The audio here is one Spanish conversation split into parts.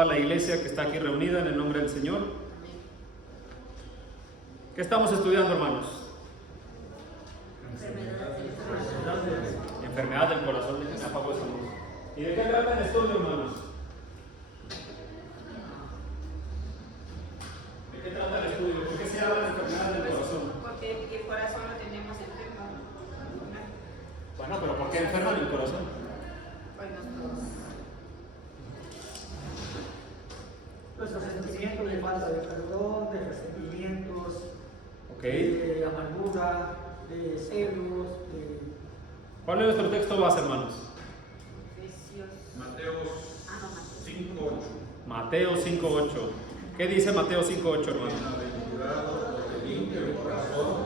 A la iglesia que está aquí reunida en el nombre del Señor. ¿Qué estamos estudiando, hermanos? Enfermedad del corazón. ¿Y de qué trata el estudio, hermanos? ¿De qué trata el estudio? ¿Por qué se habla de enfermedad del corazón? Porque el corazón lo tenemos enfermo. Bueno, pero ¿por qué enferma el corazón? Nuestros sentimientos de falta de perdón, de resentimientos, Okay. de amargura, de celos, de... ¿Cuál es nuestro texto base, hermanos? Mateo 5:8. Mateo 5:8. ¿Qué dice Mateo 5:8, hermano? Bienaventurados los de limpio corazón,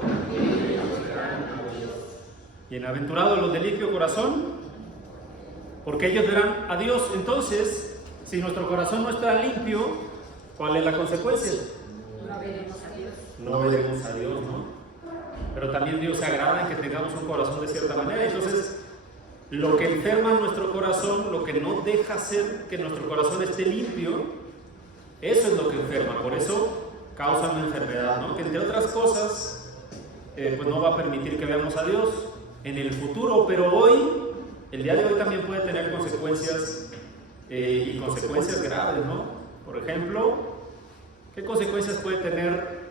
Bienaventurados los de limpio corazón, porque ellos verán a Dios. Entonces, si nuestro corazón no está limpio, ¿cuál es la consecuencia? No veremos a Dios. No veremos a Dios, ¿no? Pero también Dios se agrada en que tengamos un corazón de cierta manera. Entonces, lo que enferma nuestro corazón, lo que no deja hacer que nuestro corazón esté limpio, eso es lo que enferma. Por eso causa una enfermedad, ¿no? Que entre otras cosas, pues no va a permitir que veamos a Dios en el futuro, pero hoy, el día de hoy también puede tener consecuencias y consecuencias graves, ¿no? Por ejemplo, ¿qué consecuencias puede tener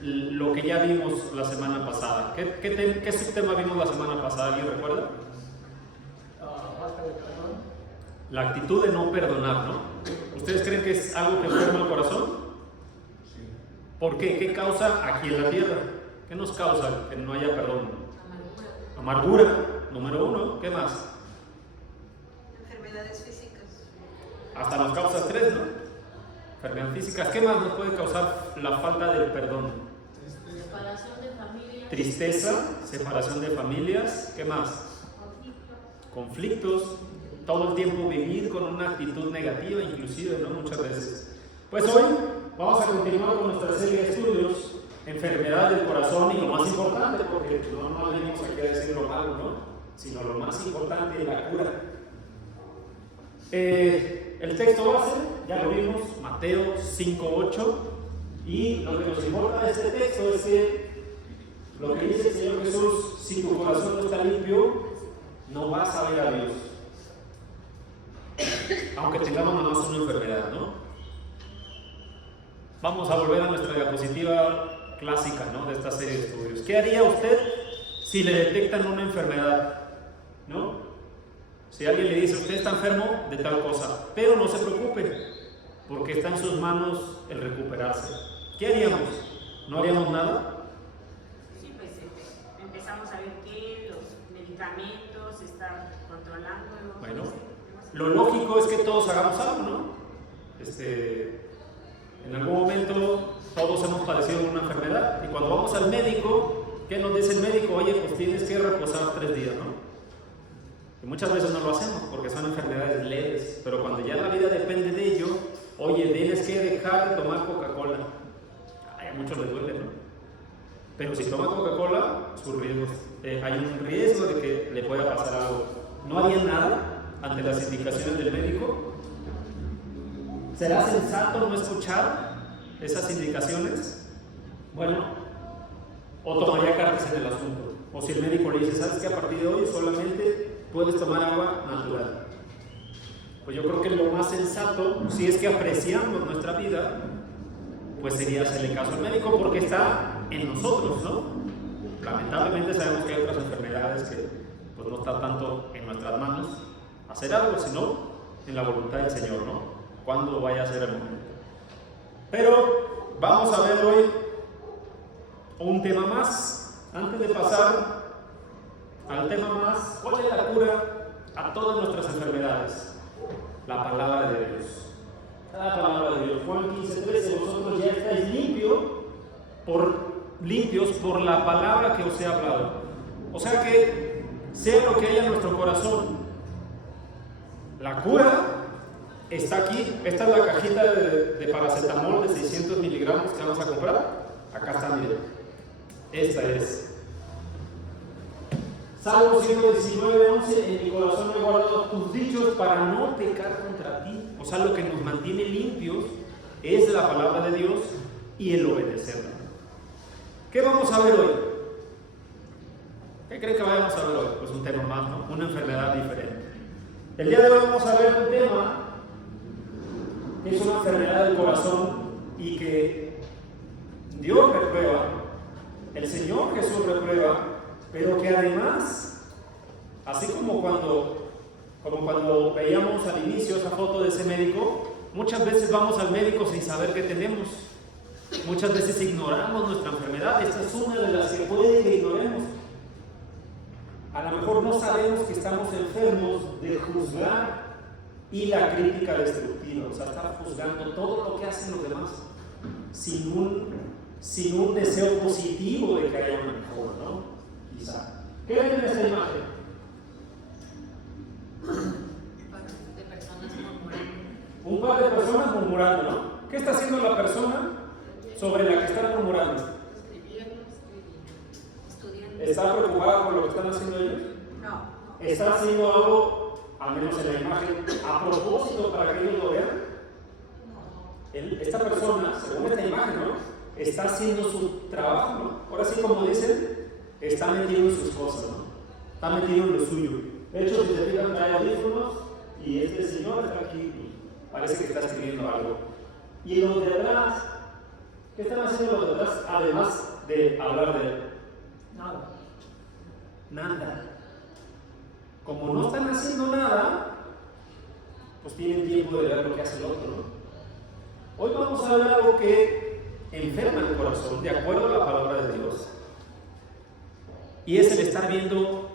lo que ya vimos la semana pasada? ¿Qué subtema vimos la semana pasada? ¿Alguien recuerda? falta de perdón. La actitud de no perdonar, ¿no? ¿Ustedes creen que es algo que enferma el corazón? Sí. ¿Por qué? ¿Qué causa aquí en la tierra? ¿Qué nos causa que no haya perdón? Amargura, número uno. ¿Qué más? Enfermedades físicas. Hasta nos causa estrés, ¿no? Enfermedades físicas. ¿Qué más nos puede causar la falta de perdón? Separación de familias. Tristeza, separación de familias. ¿Qué más? Conflictos. Todo el tiempo vivir con una actitud negativa, inclusive, ¿no? Muchas veces. Pues hoy vamos a continuar con nuestra serie de estudios, enfermedad del corazón, y lo más importante, porque no venimos aquí a decir lo malo, ¿no? Sino lo más importante, la cura. El texto base, ya lo vimos, Mateo 5:8, y lo que nos importa de este texto es que lo que dice el Señor Jesús: si tu corazón no está limpio, no vas a ver a Dios, aunque tengamos nada más una enfermedad, ¿no? Vamos a volver a nuestra diapositiva clásica, ¿no? De esta serie de estudios. ¿Qué haría usted si le detectan una enfermedad? ¿No? Si alguien le dice: usted está enfermo de tal cosa, pero no se preocupe, porque está en sus manos el recuperarse. ¿Qué haríamos? ¿No haríamos nada? Sí, pues empezamos a ver que los medicamentos están controlando. Bueno, lo lógico es que todos hagamos algo, ¿no? En algún momento todos hemos padecido una enfermedad, y cuando vamos al médico, ¿qué nos dice el médico? Oye, pues tienes que reposar 3 días, ¿no? Y muchas veces no lo hacemos porque son enfermedades leves, pero cuando ya la vida depende de ello, oye, tienes que dejar de tomar Coca-Cola. Ay, a muchos les duele, ¿no? Pero si toma Coca-Cola, sus riesgos, hay un riesgo de que le pueda pasar algo. ¿No haría nada ante las indicaciones del médico? ¿Será sensato no escuchar esas indicaciones? Bueno, o tomaría cartas en el asunto. O si el médico le dice: ¿sabes qué? A partir de hoy solamente puedes tomar agua natural. Pues yo creo que lo más sensato, si es que apreciamos nuestra vida, pues sería hacerle caso al médico, porque está en nosotros, ¿no? Lamentablemente sabemos que hay otras enfermedades que pues no está tanto en nuestras manos hacer algo, sino en la voluntad del Señor, ¿no? Cuando vaya a ser el momento. Pero vamos a ver hoy un tema más, antes de pasar al tema más. ¿Cuál es la cura a todas nuestras enfermedades? La palabra de Dios. La palabra de Dios. Juan 15:13: vosotros ya estáis limpios por la palabra que os he hablado. O sea que, sea lo que haya en nuestro corazón, la cura está aquí. Esta es la cajita de paracetamol de 600 miligramos que vamos a comprar. Acá está, miren. Esta es. Salmo 119:11: en mi corazón he guardado tus dichos para no pecar contra ti. O sea, lo que nos mantiene limpios es la palabra de Dios y el obedecerla. ¿Qué vamos a ver hoy? ¿Qué creen que vayamos a ver hoy? Pues un tema más, ¿no? Una enfermedad diferente. El día de hoy vamos a ver un tema que es una enfermedad del corazón y que Dios reprueba, el Señor Jesús reprueba, pero que además, así como cuando veíamos al inicio esa foto de ese médico, muchas veces vamos al médico sin saber qué tenemos. Muchas veces ignoramos nuestra enfermedad. Esta es una de las que puede que ignoremos. A lo mejor no sabemos que estamos enfermos de juzgar y la crítica destructiva, o sea, estar juzgando todo lo que hacen los demás sin un deseo positivo de que haya una mejora, ¿no? Quizá. ¿Qué ven en esta imagen? De personas murmurando. Un par de personas murmurando, ¿no? ¿Qué está haciendo la persona sobre la que están murmurando? Estudiando. ¿Está preocupada por lo que están haciendo ellos? No. ¿Está haciendo algo, al menos en la imagen, a propósito para que ellos lo vean? Esta persona, según esta imagen, ¿no? Está haciendo su trabajo, ¿no? Ahora sí, como dicen, está metido en sus cosas, ¿no? Está metido en lo suyo. De hecho, si se fijan, trae audífonos y este señor está aquí y parece que está escribiendo algo. Y los de atrás, ¿qué están haciendo los de atrás? Además de hablar de él. Nada. Como no están haciendo nada, pues tienen tiempo de ver lo que hace el otro, ¿no? Hoy vamos a ver algo que enferma el corazón, de acuerdo a la palabra de Dios. Y es el estar viendo,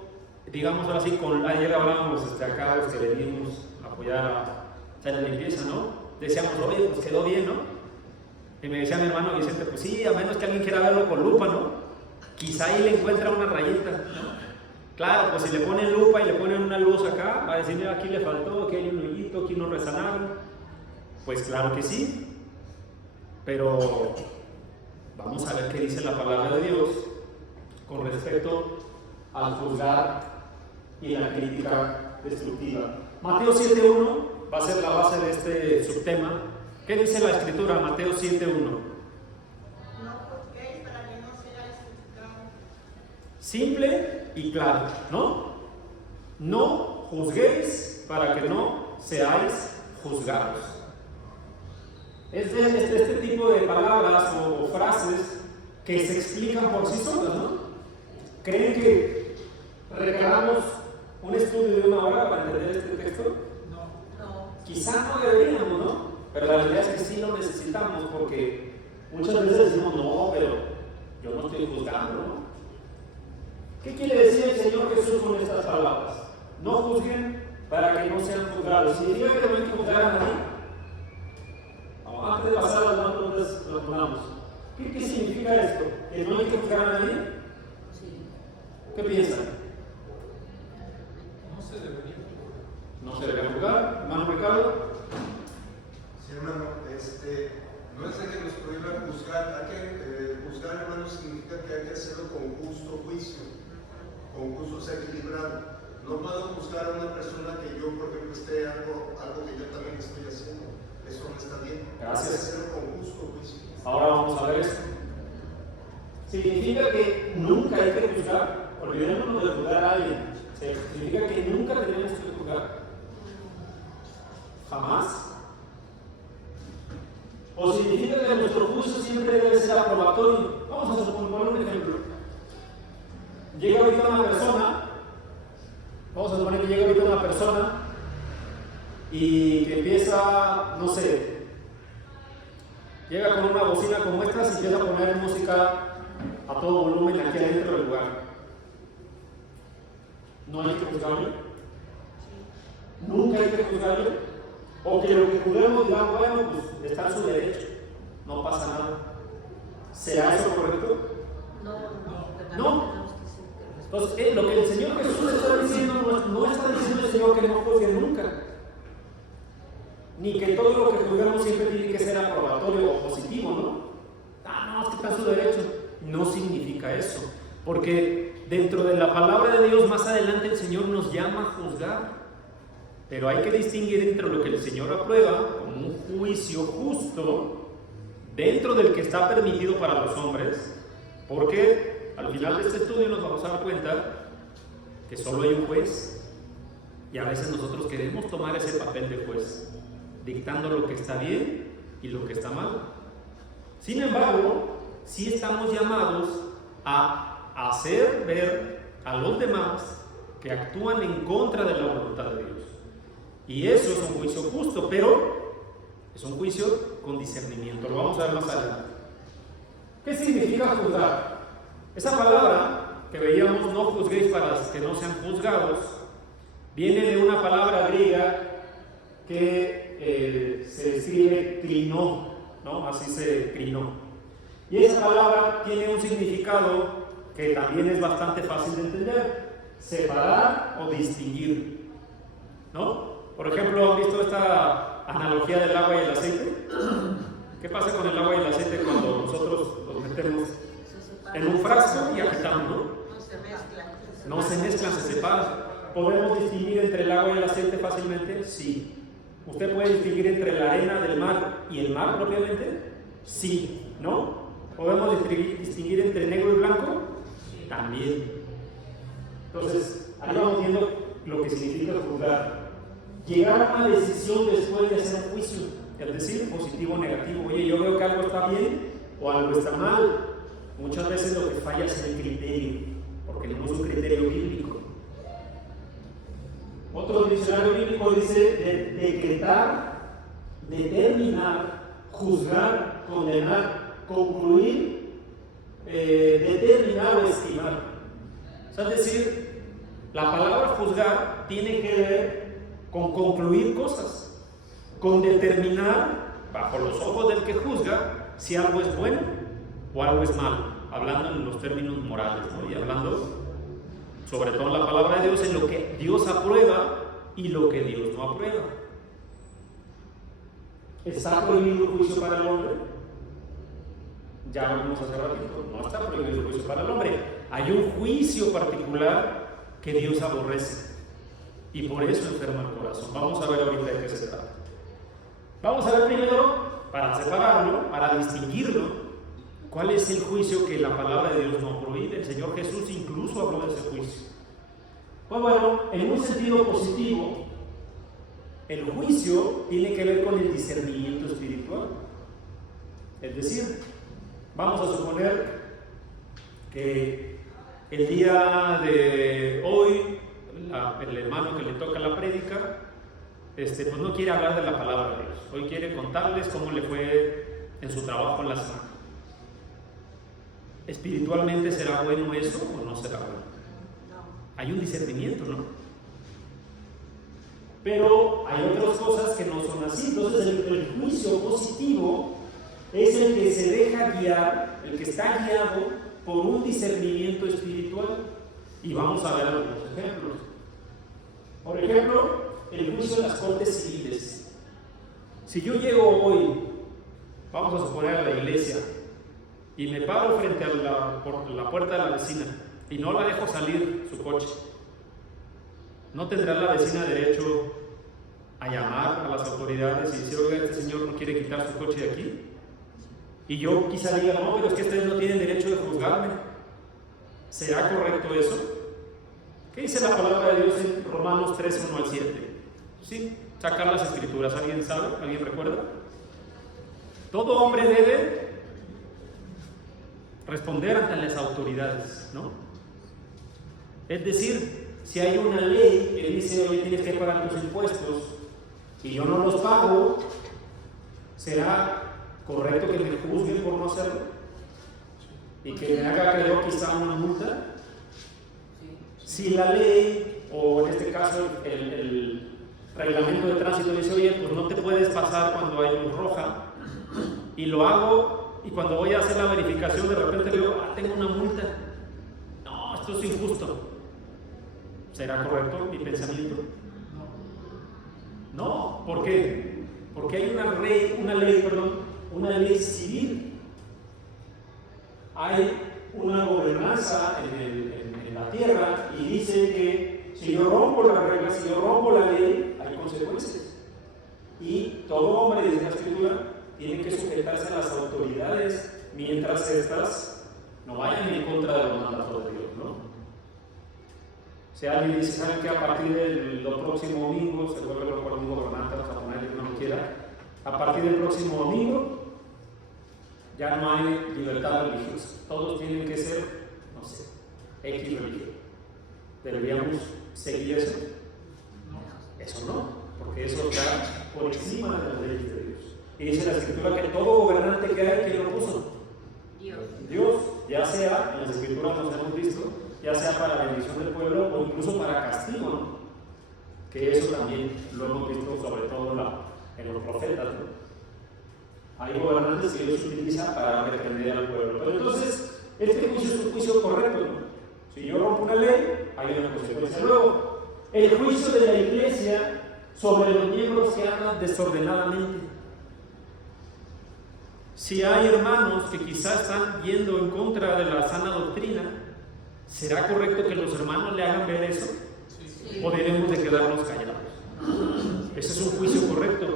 digamos así, ayer hablábamos acá, los que venimos a apoyar a hacer la limpieza, ¿no? Decíamos, oye, pues quedó bien, ¿no? Y me decía mi hermano Vicente, pues sí, a menos que alguien quiera verlo con lupa, ¿no? Quizá ahí le encuentra una rayita, ¿no? Claro, pues si le ponen lupa y le ponen una luz acá, va a decir, mira, aquí le faltó, aquí hay un hoyito, aquí no resanaron. Pues claro que sí, pero vamos a ver qué dice la palabra de Dios con respecto al juzgar y la crítica destructiva. Mateo 7.1 va a ser la base de este subtema. ¿Qué dice la Escritura? Mateo 7.1. Simple y claro, ¿no? No juzguéis para que no seáis juzgados. Es de este tipo de palabras o frases que se explican por sí solas, ¿no? ¿Creen que requeramos un estudio de una hora para entender este texto? No. Quizá no deberíamos, ¿no? Pero la verdad es que sí lo necesitamos porque muchas veces decimos, no, pero yo no estoy juzgando, ¿no? ¿Qué quiere decir el Señor Jesús con estas palabras? No juzguen para que no sean juzgados. ¿Significa que no hay que juzgar a nadie? Antes de pasar a las preguntas, lo ponemos. ¿Qué significa esto? ¿Que no hay que juzgar a nadie? Sí. ¿Qué piensan? No se debería. ¿No se debe juzgar? ¿Hermano Ricardo? Sí, hermano, no es de que nos prohíban juzgar. Juzgar, hermano, significa que hay que hacerlo con justo juicio, con justo, o sea, equilibrado. No puedo juzgar a una persona que yo, por ejemplo, esté algo que yo también estoy haciendo. Eso no está bien. Gracias. Hay que hacerlo con justo juicio. Ahora vamos a ver esto. ¿Significa que nunca hay que juzgar? Olvidémonos de juzgar a alguien. ¿Significa que nunca tenemos que juzgar? ¿Jamás? ¿O significa que nuestro juicio siempre debe ser aprobatorio? Vamos a suponer un ejemplo. Llega ahorita una persona, vamos a suponer que llega ahorita una persona y que empieza, no sé, llega con una bocina como esta y empieza a poner música a todo volumen aquí adentro del lugar. ¿No hay que juzgarle? ¿Nunca hay que juzgarle? O que lo que juzguemos digamos, bueno, pues está en su derecho, no pasa nada. ¿Será eso correcto? No. Entonces, lo que el Señor Jesús está diciendo, no está diciendo el Señor que no juzgue nunca. Ni que todo lo que juzgamos siempre tiene que ser aprobatorio o positivo, ¿no? No, es que está en su derecho. No significa eso. Porque dentro de la palabra de Dios, más adelante el Señor nos llama a juzgar. Pero hay que distinguir entre lo que el Señor aprueba como un juicio justo dentro del que está permitido para los hombres, porque al final de este estudio nos vamos a dar cuenta que solo hay un juez y a veces nosotros queremos tomar ese papel de juez, dictando lo que está bien y lo que está mal. Sin embargo, sí estamos llamados a hacer ver a los demás que actúan en contra de la voluntad de Dios. Y eso es un juicio justo, pero es un juicio con discernimiento. Lo vamos a ver más adelante. ¿Qué significa juzgar? Esa palabra que veíamos, no juzguéis para que no sean juzgados, viene de una palabra griega que se escribe crinó, ¿no? Así se crinó. Y esa palabra tiene un significado que también es bastante fácil de entender: separar o distinguir, ¿no? Por ejemplo, ¿han visto esta analogía del agua y el aceite? ¿Qué pasa con el agua y el aceite cuando nosotros los metemos en un frasco y agitamos, ¿no? No se mezclan. No se mezclan, se separan. ¿Podemos distinguir entre el agua y el aceite fácilmente? Sí. ¿Usted puede distinguir entre la arena del mar y el mar propiamente? Sí. ¿No? ¿Podemos distinguir entre negro y blanco? También. Entonces, ahí vamos viendo lo que significa juzgar. Llegar a una decisión después de hacer un juicio, es decir, positivo o negativo. Oye, yo veo que algo está bien o algo está mal. Muchas veces lo que falla es el criterio, porque no es un criterio bíblico. Otro diccionario bíblico dice decretar, determinar, juzgar, condenar, concluir, determinar o estimar. O sea, es decir, la palabra juzgar tiene que ver con concluir cosas, con determinar bajo los ojos del que juzga si algo es bueno o algo es malo, hablando en los términos morales, ¿no? Y hablando sobre todo en la palabra de Dios, en lo que Dios aprueba y lo que Dios no aprueba. ¿Está prohibido el juicio para el hombre? Ya lo vimos hace ratito, no está prohibido el juicio para el hombre. Hay un juicio particular que Dios aborrece y por eso enferma el corazón. Vamos a ver ahorita de qué se trata. Vamos a ver primero, para separarlo, para distinguirlo, cuál es el juicio que la palabra de Dios no prohíbe. El Señor Jesús incluso habló de ese juicio. Pues bueno, en un sentido positivo, el juicio tiene que ver con el discernimiento espiritual. Es decir, vamos a suponer que el día de hoy, el hermano que le toca la prédica, pues no quiere hablar de la palabra de Dios. Hoy quiere contarles cómo le fue en su trabajo en la semana. ¿Espiritualmente será bueno eso o no será bueno? Hay un discernimiento, ¿no? Pero hay otras cosas que no son así. Entonces el juicio positivo es el que se deja guiar, el que está guiado por un discernimiento espiritual. Y vamos a ver algunos ejemplos. Por ejemplo, el juicio en las cortes civiles. Si yo llego hoy, vamos a suponer a la iglesia, y me paro frente a la puerta de la vecina y no la dejo salir su coche, ¿no tendrá la vecina derecho a llamar a las autoridades y decir, oiga, este señor no quiere quitar su coche de aquí? Y yo quizá diga, no, pero es que ustedes no tienen derecho de juzgarme. ¿Será correcto eso? ¿Qué dice la palabra de Dios en Romanos 3, 1 al 7? Sí, sacar las escrituras. ¿Alguien sabe? ¿Alguien recuerda? Todo hombre debe responder ante las autoridades, ¿no? Es decir, si hay una ley que dice, oye, tienes que pagar tus impuestos y yo no los pago, ¿será correcto que me juzguen por no hacerlo? Y que me haga creo quizá una multa. Si la ley, o en este caso el reglamento de tránsito dice, oye, pues no te puedes pasar cuando hay luz roja, y lo hago, y cuando voy a hacer la verificación de repente digo, tengo una multa. No, esto es injusto. ¿Será correcto mi pensamiento? No, ¿por qué? Porque hay una ley civil. Hay una gobernanza en la tierra y dice que si yo rompo las reglas, si yo rompo la ley, hay consecuencias. Y todo hombre, dice la Escritura, tiene que sujetarse a las autoridades mientras estas no vayan en contra de los mandatos de Dios, ¿no? Si alguien dice, ¿saben que a partir del próximo domingo se vuelve loco algún gobernante, vamos a ponerle que no lo quiera? A partir del próximo domingo ya no hay libertad religiosa. Todos tienen que ser, no sé, X religión. ¿Deberíamos seguir eso? Eso no, porque eso está por encima de las leyes de Dios. Y dice la Escritura que todo gobernante que hay, ¿quién lo puso? Dios, ya sea, en las Escrituras nos hemos visto, ya sea para la bendición del pueblo o incluso para castigo, ¿no? Que eso también lo hemos visto sobre todo en los profetas, ¿no? Hay gobernantes que Dios utiliza para reprender al pueblo. Pero entonces, este juicio es un juicio correcto, ¿no? Si yo rompo una ley, hay una consecuencia. Luego, el juicio de la iglesia sobre los miembros que andan desordenadamente. Si hay hermanos que quizás están yendo en contra de la sana doctrina, ¿será correcto que los hermanos le hagan ver eso? Sí. ¿O debemos de quedarnos callados? Ese es un juicio correcto.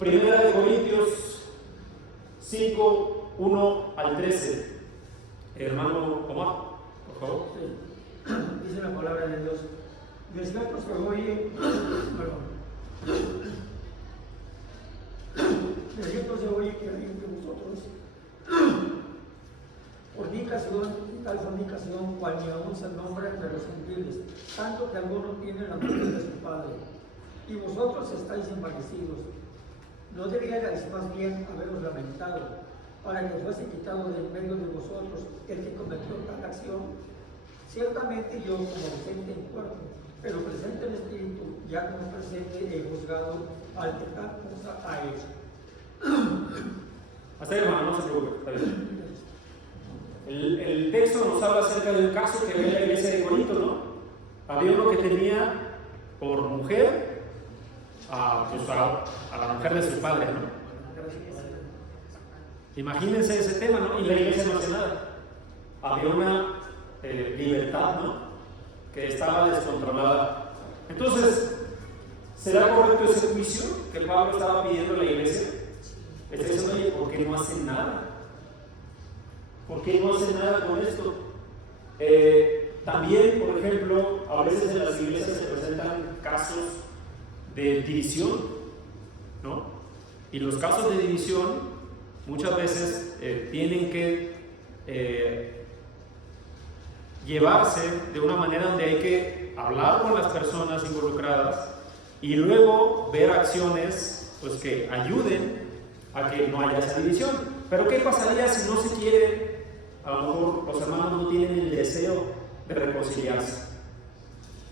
Primera de Corintios 5, 1 al 13. Hermano Omar, por favor. Dice la palabra de Dios. De cierto se oye, de cierto se oye que hay entre vosotros fornicación y tal fornicación, cual ni aún se nombra entre los gentiles, tanto que algunos tienen la muerte de su padre, y vosotros estáis envanecidos. ¿No deberíais más bien haberos lamentado para que fuese quitado de en medio de vosotros el que cometió tal acción? Ciertamente yo, como ausente en cuerpo, pero presente en espíritu, ya como presente he juzgado al que tal cosa ha hecho. Hasta ahí, hermano, no se preocupe, está bien. El texto nos habla acerca de un caso que había en la iglesia de Corinto, ¿no? Había uno que tenía por mujer a la mujer de su padre, ¿no? Imagínense ese tema, ¿no? Y la iglesia no hace nada. Había una libertad, ¿no? Que estaba descontrolada. Entonces, ¿será correcto ese juicio que Pablo estaba pidiendo a la iglesia? Está diciendo, oye, ¿por qué no hacen nada? ¿Por qué no hacen nada con esto? También, por ejemplo, a veces en las iglesias se presentan casos de división, ¿no? Y los casos de división muchas veces tienen que llevarse de una manera donde hay que hablar con las personas involucradas y luego ver acciones pues, que ayuden a que no haya esa división. Pero ¿qué pasaría si no se quiere? A lo mejor los hermanos no tienen el deseo de reconciliarse.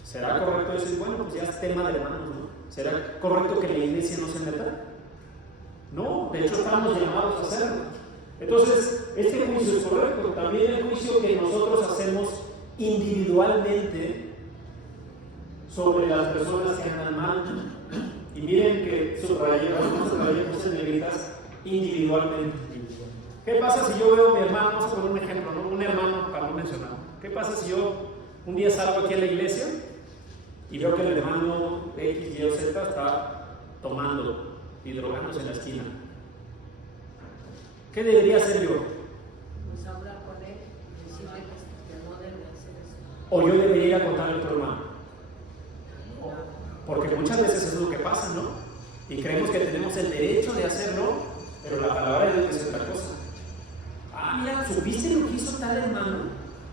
¿Será correcto decir, bueno, pues ya es tema de hermanos, ¿no? ¿Será correcto que la iglesia no se meta? No, de hecho estamos llamados a hacerlo. Entonces, este juicio es correcto. También el juicio que nosotros hacemos individualmente sobre las personas que andan mal. Y miren que subrayamos en negritas individualmente. ¿Qué pasa si yo veo a mi hermano? Vamos a poner un ejemplo, ¿no? Un hermano para no mencionar. ¿Qué pasa si yo un día salgo aquí a la iglesia y veo que el hermano X, Y o Z está tomando y drogándose en la esquina? ¿Qué debería hacer yo? Pues hablar con él, decirle que no debe hacer eso. ¿O yo debería ir a contarle a otro hermano? Porque muchas veces es lo que pasa, ¿no? Y creemos que tenemos el derecho de hacerlo, pero la palabra de Dios dice otra cosa. Ah, mira, ¿supiste lo que hizo tal hermano?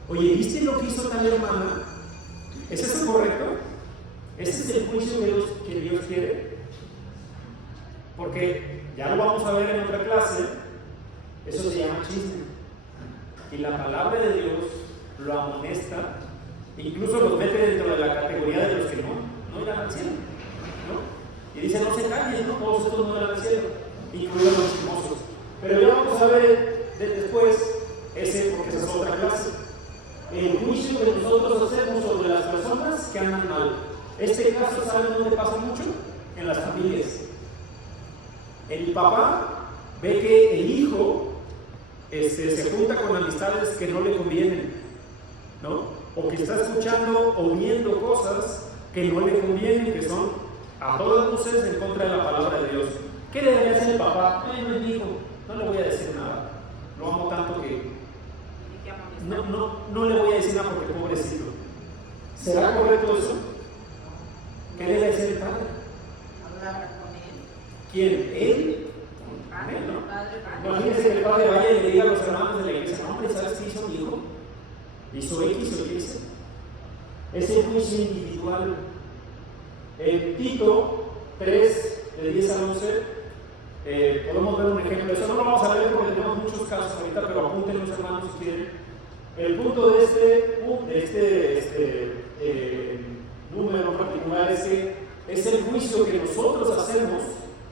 Oye, ¿viste lo que hizo tal hermana? ¿Es eso correcto? ¿Ese es el juicio que Dios quiere? Porque ya lo vamos a ver en otra clase, eso se llama chisme. Y la palabra de Dios lo amonesta, incluso los mete dentro de la categoría de los que no irán al cielo, ¿no? Y dice, no se callen, ¿no? Todos estos no irán al cielo, incluidos los chismosos. Pero ya vamos a ver después ese, porque esa es otra clase. El juicio que nosotros hacemos sobre las personas que andan mal. Este caso, ¿saben dónde pasa mucho? En las familias. El papá ve que el hijo se junta con amistades que no le convienen, ¿no? O que está escuchando o viendo cosas que no le convienen, que son a todas luces en contra de la palabra de Dios. ¿Qué le debería hacer el papá? No es mi hijo, no le voy a decir nada. Lo amo tanto que no le voy a decir nada porque pobrecito. ¿Será correcto eso? ¿Qué debe hacer el padre? Hablar con él. ¿Quién? ¿Él? Padre, ¿No? padre. Imagínense que el padre vaya y le diga a los hermanos de la iglesia: no, hombre, ¿sabes qué hizo mi hijo? Hizo X o Y. Es el juicio individual. En Tito 3, de 10 al 11, podemos ver un ejemplo. Eso no lo vamos a ver porque tenemos muchos casos ahorita, pero apúntenlo, hermanos, si quieren. El punto de este número en particular es que es el juicio que nosotros hacemos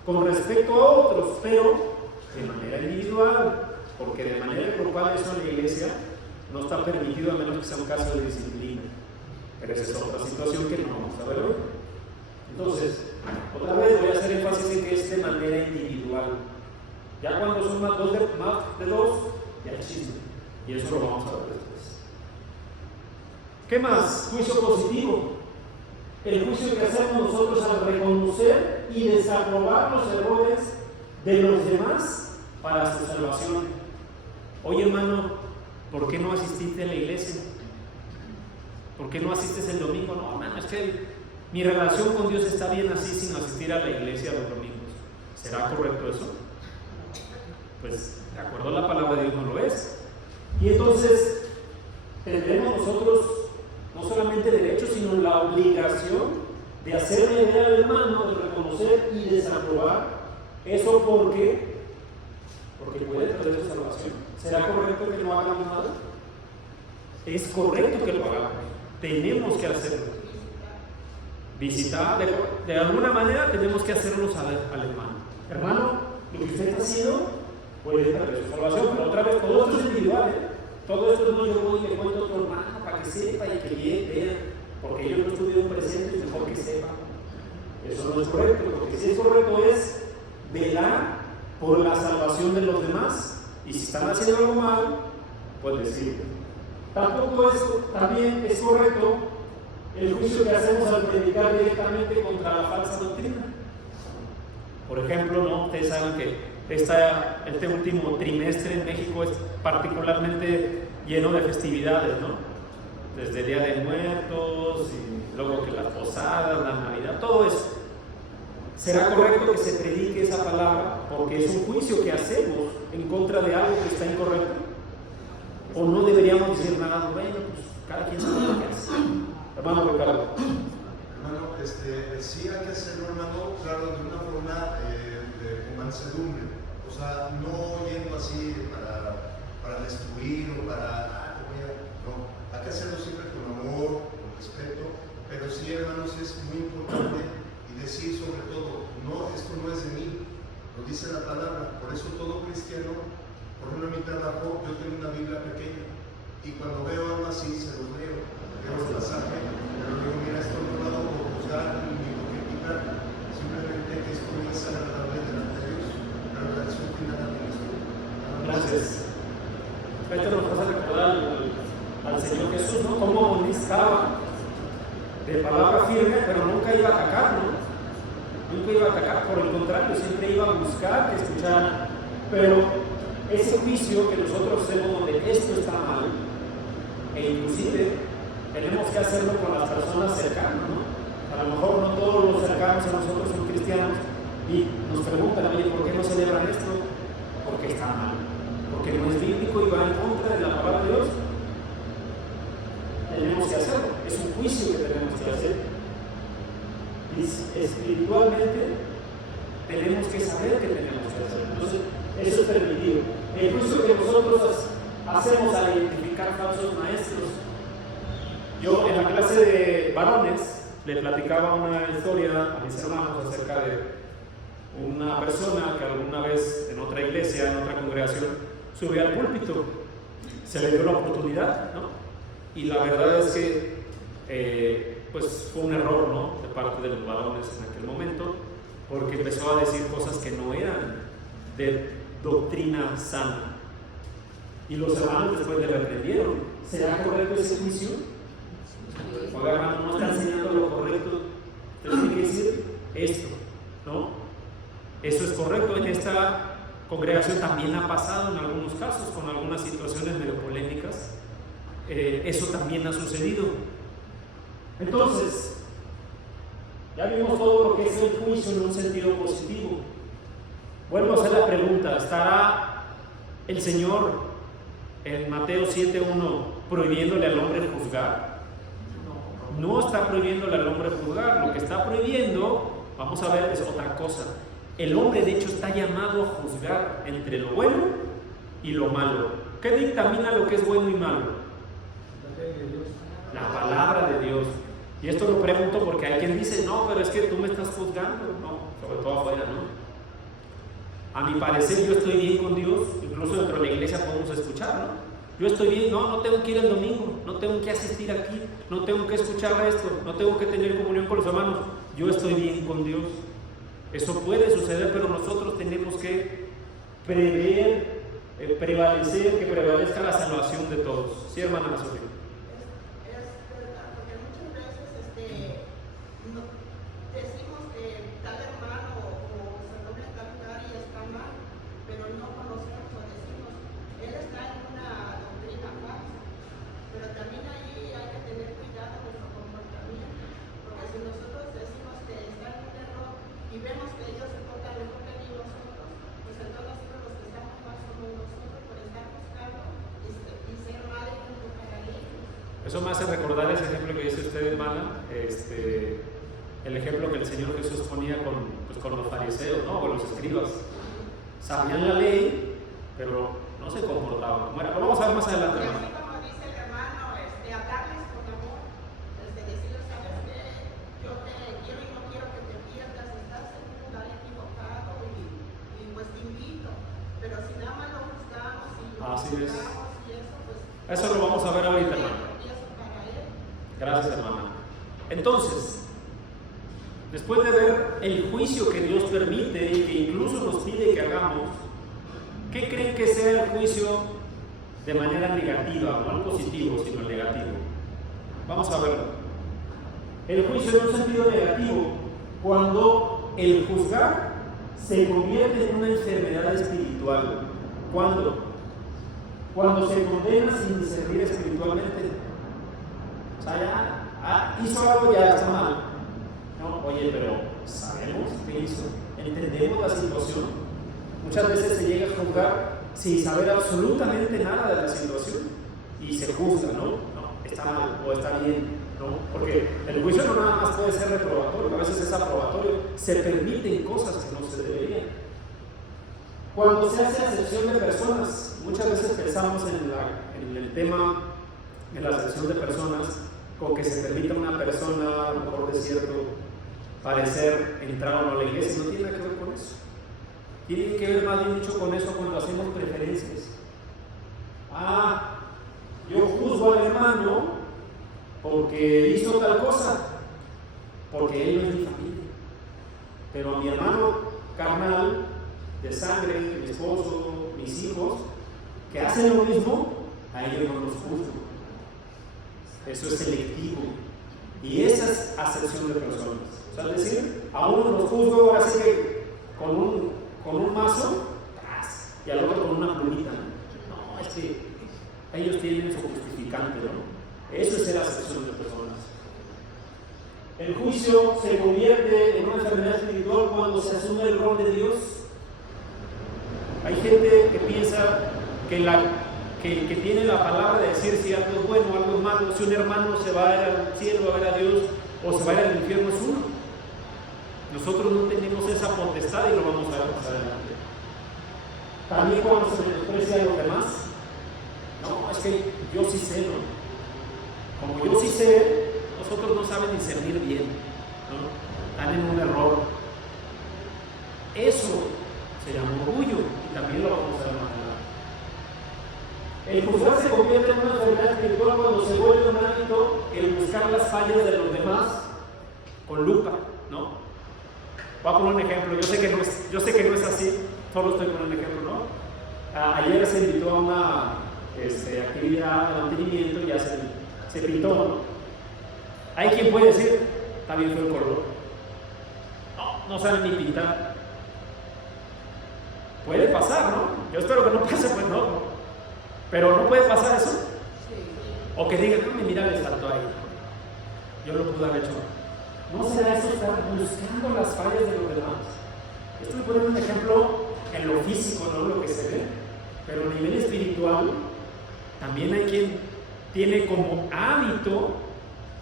con respecto a otros, pero de manera individual, porque de manera grupal eso en la iglesia no está permitido a menos que sea un caso de disciplina. Pero esa es otra situación que no vamos a ver hoy. Entonces, otra vez voy a hacer énfasis en que es de manera individual. Ya cuando son más de dos, ya es chisme. Y eso lo vamos a ver después. ¿Qué más? Juicio positivo. El juicio que hacemos nosotros al reconocer y desaprobar los errores de los demás para su salvación. Oye, hermano, ¿por qué no asististe a la iglesia? ¿Por qué no asistes el domingo? No, hermano, es que mi relación con Dios está bien así sin asistir a la iglesia los domingos. ¿Será correcto eso? Pues de acuerdo a la palabra de Dios no lo es. Y entonces tendremos nosotros no solamente derecho, sino la obligación de hacerle ver al hermano, de reconocer y desaprobar eso porque puede traer su salvación. ¿Será correcto que no hagamos nada? Es correcto que lo hagamos. Tenemos que hacerlo. Visitar, de alguna manera tenemos que hacerlo saber al hermano. Hermano, lo que usted está haciendo puede traer su salvación, pero otra vez, todo esto es individual, ¿eh? Todo esto no yo voy y le cuento a otro hermano para que sepa y que vea, porque yo no estuvieron presentes, mejor que sepa. Eso no es correcto. Lo que sí es correcto es velar por la salvación de los demás, y si están haciendo algo mal, pues decirlo. Tampoco también es correcto el juicio que hacemos al predicar directamente contra la falsa doctrina. Por ejemplo, ¿no? Ustedes saben que este último trimestre en México es particularmente lleno de festividades, ¿no? Desde el Día de Muertos, y luego que las posadas, la Navidad, todo eso. ¿Será correcto que se predique esa palabra porque es un juicio que hacemos en contra de algo que está incorrecto? ¿O no deberíamos decir nada? Bueno, pues cada quien sabe lo que hace. Hermano Ricardo. Hermano, sí hay que hacerlo, hermano, claro, de una forma con mansedumbre. O sea, no yendo así para destruir o para... no, hay que hacerlo siempre con amor, con respeto, pero sí, hermanos, es muy importante y decir sobre todo, no, esto no es de mí, lo dice la palabra. Por eso todo cristiano, por ejemplo, en mi trabajo, yo tengo una Biblia pequeña y cuando veo algo así se los leo el pasaje, pero digo, mira, esto no lo hago por juzgar ni por criticar, simplemente que esto no es agradable delante de Dios, pero la acción final también es buena. Gracias. Esto nos pasa a recordar al Señor Jesús, ¿no? Cómo estaba de palabra firme, pero nunca iba a atacar, ¿no? Nunca iba a atacar, por el contrario, siempre iba a buscar que escucharan. Pero ese juicio que nosotros hacemos donde esto está mal, e inclusive tenemos que hacerlo con las personas cercanas, ¿no? A lo mejor no todos los cercanos a nosotros son cristianos y nos preguntan, oye, ¿por qué no celebran esto? Porque está mal, porque no es bíblico y va en contra de la palabra de Dios. Tenemos que hacerlo, es un juicio que tenemos que hacer. Y espiritualmente tenemos que saber que tenemos que hacerlo. Entonces, eso es permitido. El juicio que nosotros hacemos al identificar falsos maestros. Yo en la clase de varones le platicaba una historia a mis hermanos acerca de una persona que alguna vez en otra iglesia, en otra congregación, subió al púlpito. Se le dio la oportunidad, ¿no? Y la verdad es que pues fue un error, ¿no? De parte de los varones en aquel momento, porque empezó a decir cosas que no eran de doctrina sana. Y los hermanos después le reprendieron. ¿Será correcto ese juicio? Oiga, hermano, no está enseñando lo correcto. Entonces tiene que decir, esto, ¿no? Eso es correcto. En esta congregación también ha pasado en algunos casos, con algunas situaciones medio polémicas. Eso también ha sucedido. Entonces, ya vimos todo lo que es el juicio en un sentido positivo. Vuelvo a hacer la pregunta: ¿estará el Señor en Mateo 7:1 prohibiéndole al hombre juzgar? No está prohibiéndole al hombre juzgar. Lo que está prohibiendo, vamos a ver, es otra cosa. El hombre, de hecho, está llamado a juzgar entre lo bueno y lo malo. ¿Qué dictamina lo que es bueno y malo? La palabra de Dios. Y esto lo pregunto porque hay quien dice: no, pero es que tú me estás juzgando. No, sobre todo afuera, ¿no? A mi parecer, yo estoy bien con Dios. Incluso dentro de la iglesia podemos escuchar, ¿no? Yo estoy bien, no tengo que ir el domingo, no tengo que asistir aquí, no tengo que escuchar esto, no tengo que tener comunión con los hermanos. Yo estoy bien con Dios. Eso puede suceder, pero nosotros tenemos que prever, prevalecer, que prevalezca la salvación de todos. ¿Sí, hermana Sofía? Decimos que tal hermano o se dobla en tal lugar y está mal, pero no conocemos o decimos, él está en una doctrina falsa. Pero también ahí hay que tener cuidado con nuestro comportamiento, porque si nosotros decimos que está en un error y vemos que ellos se portan mejor que nosotros, pues entonces nosotros los que estamos mal somos nosotros por estar buscando y ser mal y no para ellos. Eso me hace recordar ese ejemplo que dice usted, hermana, el ejemplo que el Señor Jesús ponía con los fariseos, ¿no? Con los escribas. Sabían la ley, pero no se comportaban. Bueno, lo vamos a ver más adelante, hermano. Así como dice el hermano, hablarles con amor, decirles, sabes que yo te quiero y no quiero que te pierdas, estás en un lugar equivocado y pues te invito, pero si nada más lo buscamos y lo Así es. buscamos y eso, pues... Eso lo vamos a ver ahorita, hermano. Y eso para él. Gracias, hermana. Entonces, después de ver el juicio que Dios permite y que incluso nos pide que hagamos, ¿qué creen que sea el juicio de manera negativa? No positivo, sino negativo. Vamos a verlo. El juicio en un sentido negativo, cuando el juzgar se convierte en una enfermedad espiritual. ¿Cuándo? Cuando se condena sin discernir espiritualmente. O sea, ya hizo algo, ya está mal. No, oye, pero ¿sabemos qué hizo? ¿Entendemos la situación? Muchas veces se llega a juzgar sin saber absolutamente nada de la situación y se juzga, ¿no? No, está mal o está bien, ¿no? Porque el juicio no nada más puede ser reprobatorio, a veces es aprobatorio. Se permiten cosas que no se deberían. Cuando se hace acepción de personas, muchas veces pensamos en el tema de la acepción de personas con que se permita a una persona, a lo mejor de cierto parecer, entrar o no a la iglesia. No tiene nada que ver con eso. Tiene que ver más bien mucho con eso cuando hacemos preferencias. Yo juzgo al hermano porque hizo tal cosa, porque él no es mi familia. Pero a mi hermano carnal, de sangre, mi esposo, mis hijos, que hacen lo mismo, a ellos no los juzgo. Eso es selectivo. Y esa es acepción de personas. O sea, es decir, a uno los juzgo ahora sí que con un mazo y al otro con una plumita. No, es que ellos tienen su justificante, ¿no? Eso es la acepción de personas. El juicio se convierte en una enfermedad espiritual cuando se asume el rol de Dios. Hay gente que piensa que tiene la palabra de decir si algo es bueno o algo es malo, si un hermano se va a ir al cielo a ver a Dios o se va a ir al infierno, es uno. Nosotros no tenemos esa potestad y lo vamos a ver más adelante. También cuando se menosprecia a los demás, no, es que yo sí sé, ¿no? Como yo sí sé, nosotros no saben discernir bien, ¿no? Están en un error. Eso se llama orgullo y también lo vamos a ver más adelante. El juzgar se convierte en una enfermedad espiritual cuando se vuelve un hábito el buscar las fallas de los demás con lupa, ¿no? Voy a poner un ejemplo. Yo sé que no es así, solo estoy poniendo un ejemplo, ¿no? Ayer se invitó a una actividad de mantenimiento y ya se pintó, ¿no? Hay quien puede decir, está bien fue el color. No, no saben ni pintar. Puede pasar, ¿no? Yo espero que no pase, pues no. Pero no puede pasar eso. O que digan, no, mira, le saltó ahí. Yo lo pude haber hecho. ¿No será eso estar buscando las fallas de los demás? Estoy poniendo un ejemplo en lo físico, no lo que se ve, pero a nivel espiritual también hay quien tiene como hábito,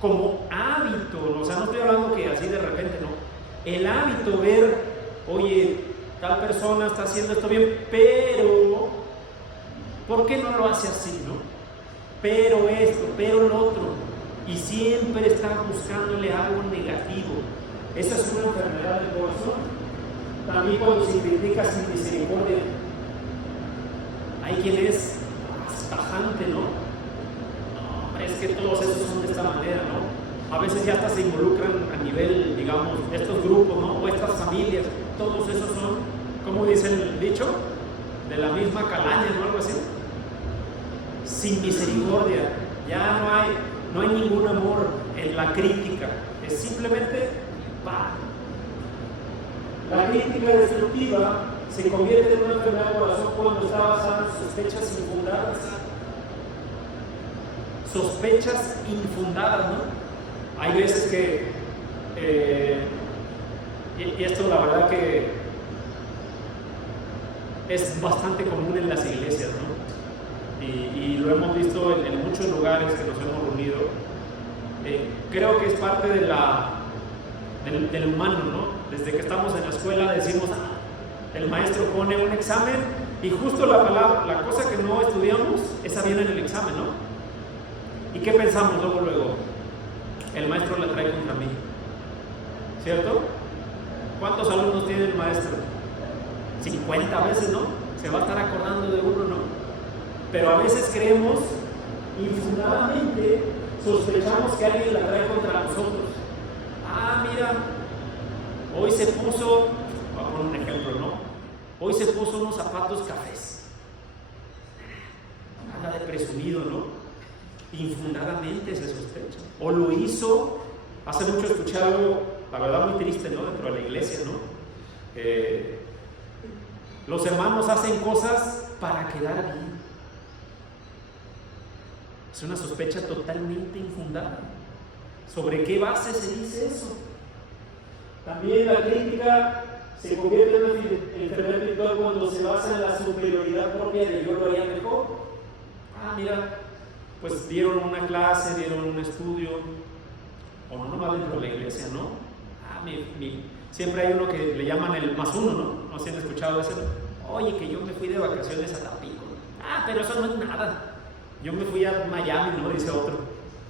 o sea, no estoy hablando que así de repente, no, el hábito ver, oye, tal persona está haciendo esto bien, pero ¿por qué no lo hace así, no? Pero esto, pero lo otro, y siempre está buscándole algo negativo. Esa es una enfermedad del corazón. También cuando se critica sin misericordia, hay quien es tajante, ¿no? No, es que todos esos son de esta manera, ¿no? A veces ya hasta se involucran a nivel, digamos, de estos grupos, ¿no? O estas familias, todos esos son, ¿cómo dice el dicho? De la misma calaña, ¿no? Algo así. Sin misericordia, ya no hay ningún amor en la crítica, es simplemente va. La crítica destructiva se convierte en una enfermedad del corazón cuando está basada en sospechas infundadas. Sospechas infundadas, ¿no? Hay veces que, y esto la verdad que es bastante común en las iglesias, ¿no? Y lo hemos visto en muchos lugares que nos hemos reunido. Creo que es parte de del humano, ¿no? Desde que estamos en la escuela decimos, el maestro pone un examen y justo la cosa que no estudiamos, esa viene en el examen, ¿no? ¿Y qué pensamos luego? El maestro la trae contra mí, ¿cierto? ¿Cuántos alumnos tiene el maestro? 50 veces, ¿no? Se va a estar acordando de uno, ¿no? Pero a veces creemos, infundadamente, sospechamos que alguien la trae contra nosotros. Ah, mira, hoy se puso, voy a poner un ejemplo, ¿no? Hoy se puso unos zapatos cafés. Anda de presumido, ¿no? Infundadamente se sospecha. O lo hizo, hace mucho escuché algo, la verdad muy triste, ¿no? Dentro de la iglesia, ¿no? Los hermanos hacen cosas para quedar bien. Es una sospecha totalmente infundada. ¿Sobre qué base se dice eso? También la crítica se convierte en una enfermedad espiritual cuando se basa en la superioridad propia de yo lo haría mejor. Ah, mira, pues dieron una clase, dieron un estudio, o no nomás dentro de la iglesia, ¿no? Ah, siempre hay uno que le llaman el +1, ¿no? No sé si han escuchado eso. Oye, que yo me fui de vacaciones a Tampico. Ah, pero eso no es nada. Yo me fui a Miami, ¿no? Dice otro.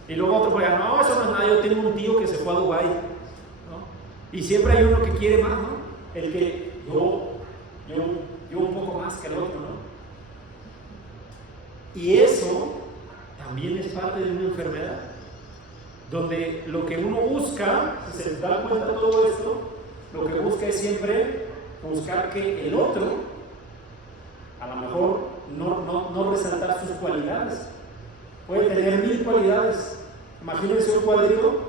Y luego otro fue, no, eso no es nada, yo tengo un tío que se fue a Dubái, ¿no? Y siempre hay uno que quiere más, ¿no? El que yo un poco más que el otro, ¿no? Y eso también es parte de una enfermedad, donde lo que uno busca, si se da cuenta de todo esto, lo que busca es siempre buscar que el otro, a lo mejor, no resaltar sus cualidades. Puede tener 1000 cualidades. Imagínense un cuadrito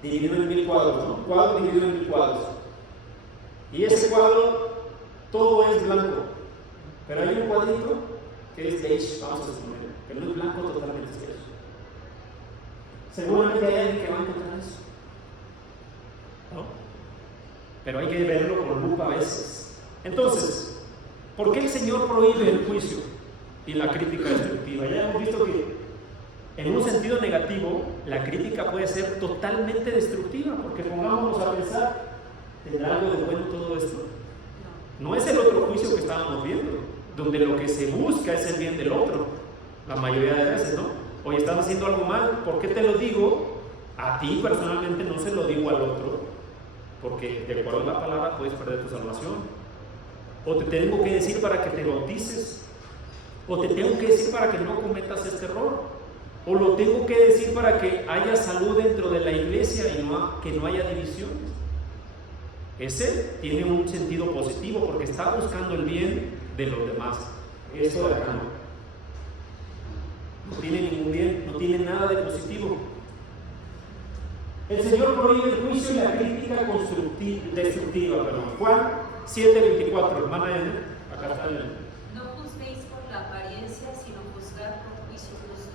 dividido en 1000 cuadros, ¿no? Un cuadro dividido en 1000 cuadros. Y ese cuadro, todo es blanco. Pero hay un cuadrito que es beige, vamos a suponer, que no es blanco totalmente, es beige. Seguramente hay alguien que va a encontrar eso, ¿no? Pero hay que verlo con lupa a veces. Entonces, ¿por qué el Señor prohíbe el juicio y la crítica destructiva? Ya hemos visto que en un sentido negativo, la crítica puede ser totalmente destructiva, porque pongámonos a pensar, ¿tendrá algo de bueno todo esto? No es el otro juicio que estábamos viendo, donde lo que se busca es el bien del otro, la mayoría de veces, ¿no? Oye, estás haciendo algo mal, ¿por qué te lo digo? A ti personalmente no se lo digo al otro, porque de acuerdo a la palabra puedes perder tu salvación. O te tengo que decir para que te bautices, o te tengo que decir para que no cometas este error. O lo tengo que decir para que haya salud dentro de la iglesia y que no haya divisiones. Ese tiene un sentido positivo porque está buscando el bien de los demás. Esto de acá no tiene ningún bien, no tiene nada de positivo. El Señor prohíbe el juicio y la crítica destructiva. Juan 7:24, hermana Janet, acá está el... No juzguéis por la apariencia, sino juzgar con juicio justo.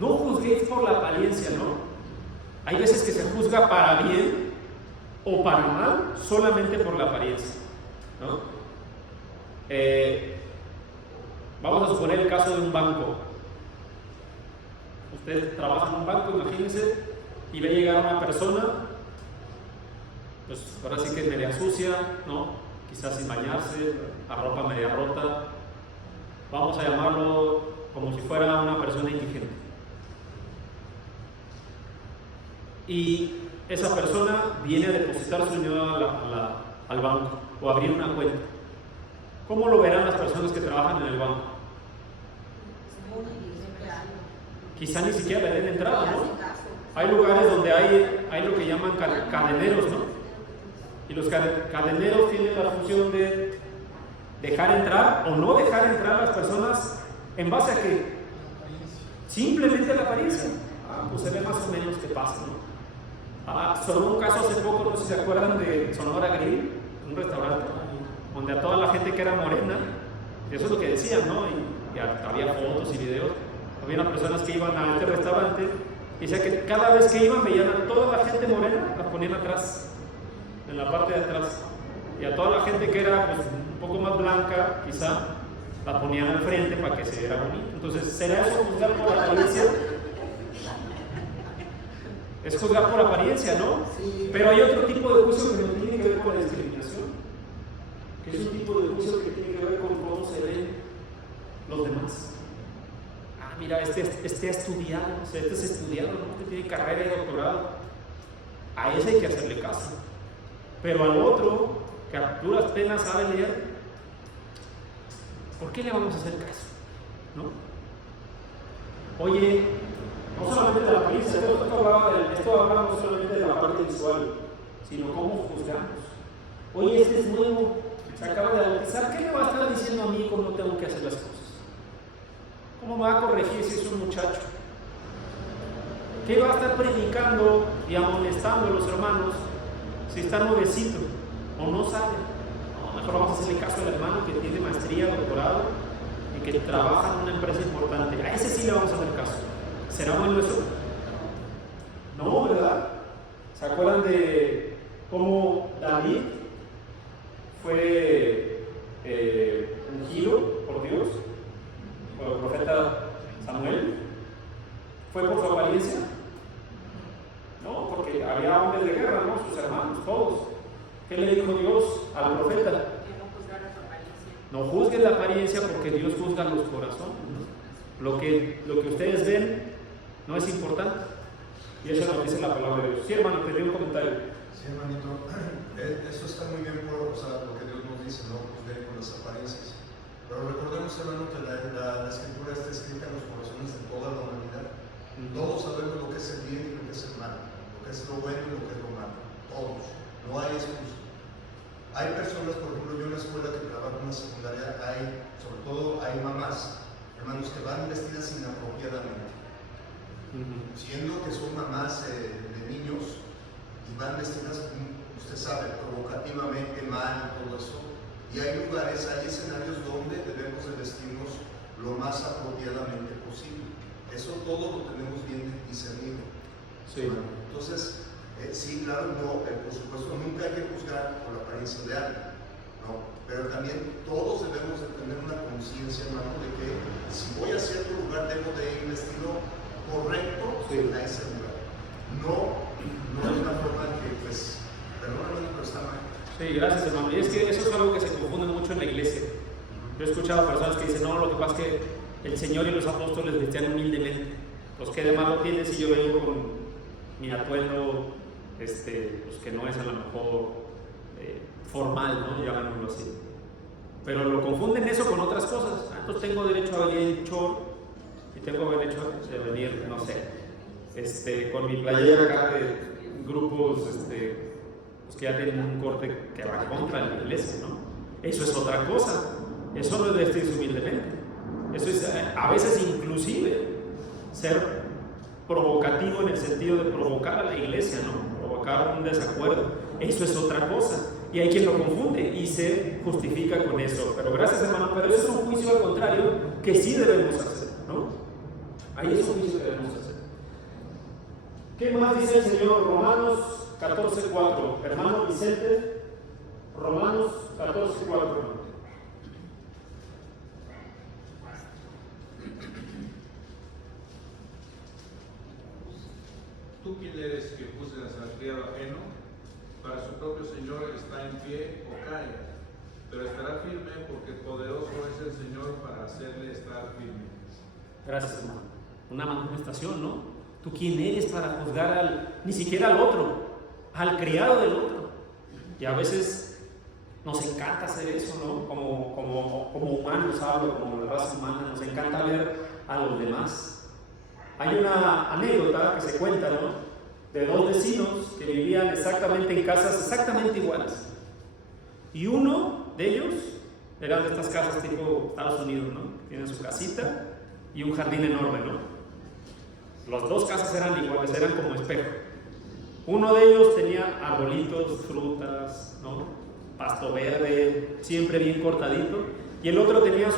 No juzguéis por la apariencia, ¿no? Hay veces que se juzga para bien o para mal solamente por la apariencia, ¿no? Vamos a suponer el caso de un banco. Usted trabaja en un banco, imagínense, y ve llegar una persona, pues ahora sí que media sucia, ¿no? Quizás sin bañarse, la ropa media rota. Vamos a llamarlo como si fuera una persona indigente. Y esa persona viene a depositar su dinero al banco o a abrir una cuenta. ¿Cómo lo verán las personas que trabajan en el banco? Quizá ni siquiera le den entrada, ¿no? Hay lugares donde hay lo que llaman cadeneros, ¿no? Y los cadeneros tienen la función de dejar entrar o no dejar entrar a las personas en base a que simplemente la apariencia. Pues se ve más o menos qué pasa, ¿no? Solo un caso hace poco, no sé si se acuerdan de Sonora Grill, un restaurante, donde a toda la gente que era morena, eso es lo que decían, ¿no? Y había fotos y videos. Había personas que iban a este restaurante y decía que cada vez que iban veían a toda la gente morena, la ponían atrás, en la parte de atrás. Y a toda la gente que era pues, un poco más blanca, quizá, la ponían al frente para que se viera bonito. Entonces, ¿será eso juzgar por apariencia? Es juzgar por apariencia, ¿no? Pero hay otro tipo de juicio que no tiene que ver con la discriminación, que es un tipo de juicio que tiene que ver con cómo se ven los demás. Mira, este ha estudiado, o sea, este es estudiado, ¿no? Este tiene carrera y doctorado. A ese hay que hacerle caso. Pero al otro, que a duras penas sabe leer, ¿por qué le vamos a hacer caso? ¿No? Oye, no solamente de la apariencia, esto hablaba no solamente de la parte visual, sino cómo juzgamos. Oye, este es nuevo, se acaba de bautizar, ¿qué me va a estar diciendo a mí cómo tengo que hacer las cosas? ¿Cómo me va a corregir si es un muchacho? ¿Qué va a estar predicando y amonestando a los hermanos si está nuevecito o no sabe? No, mejor vamos a hacerle caso al hermano que tiene maestría, doctorado y que trabaja en una empresa importante. A ese sí le vamos a hacer caso. ¿Será bueno eso? No, ¿verdad? ¿Se acuerdan de cómo David fue ungido por Dios? Por el profeta Samuel. ¿Fue por su apariencia? No, porque había hombres de guerra, ¿no? Sus hermanos, todos. ¿Qué le dijo Dios al profeta? No juzguen la apariencia porque Dios juzga los corazones. Lo que ustedes ven no es importante. Y eso es lo que dice la palabra de Dios. Sí, hermano, te doy un comentario. Sí, hermanito. Eso está muy bien por lo que Dios nos dice, ¿no? Juzgar con las apariencias. Pero recordemos, hermano, que la escritura está escrita en los corazones de toda la humanidad. Todos sabemos lo que es el bien y lo que es el mal, lo que es lo bueno y lo que es lo malo. Todos. No hay excusa. Hay personas, por ejemplo, yo en la escuela que trabajo en la secundaria, sobre todo hay mamás, hermanos, que van vestidas inapropiadamente. Siendo que son mamás de niños y van vestidas, usted sabe, provocativamente mal y todo eso. Y hay lugares, hay escenarios donde debemos de vestirnos lo más apropiadamente posible. Eso todo lo tenemos bien discernido. Sí. Entonces, sí, claro, no, por supuesto, nunca hay que juzgar por la apariencia de alguien, ¿no? Pero también todos debemos de tener una conciencia, hermano, de que si voy a cierto lugar debo de ir vestido correcto a ese lugar. No es una forma que, pues, perdóname, pero está mal. Sí, gracias, hermano. Y es que eso es algo que se confunde mucho en la iglesia. Yo he escuchado personas que dicen, no, lo que pasa es que el Señor y los apóstoles vestían humildemente. Pues qué de malo tiene si yo vengo con mi atuendo, pues que no es a lo mejor formal, ¿no? Llamémoslo así. Pero lo confunden eso con otras cosas. Entonces tengo derecho a venir en short y tengo derecho a venir, no sé, con mi playera acá de grupos, pues que ya tienen un corte que va contra la iglesia, ¿no? Eso es otra cosa. Eso no es vestirse humildemente. Eso es a veces inclusive ser provocativo en el sentido de provocar a la iglesia, ¿no? provocar un desacuerdo. Eso es otra cosa. Y hay quien lo confunde y se justifica con eso. Pero gracias, hermano, pero eso es un juicio al contrario que sí debemos hacer, ¿no? Ahí es un juicio que debemos hacer. ¿Qué más dice el Señor? Romanos 14:4. Hermano Vicente, Romanos 14:4. ¿Tú quién eres que juzgas al criado ajeno? Para su propio Señor está en pie o cae, pero estará firme porque poderoso es el Señor para hacerle estar firme. Gracias, hermano. Una manifestación, ¿no? ¿Tú quién eres para juzgar ni siquiera al otro, al criado del otro? Y a veces nos encanta hacer eso, ¿no? Como humanos, hablo, como la raza humana, nos encanta ver a los demás. Hay una anécdota que se cuenta, ¿no? De dos vecinos que vivían exactamente en casas exactamente iguales. Y uno de ellos era de estas casas tipo Estados Unidos, ¿no? Tienen su casita y un jardín enorme, ¿no? Las dos casas eran iguales, eran como espejo. Uno de ellos tenía arbolitos, frutas, ¿no? Pasto verde, siempre bien cortadito. Y el otro tenía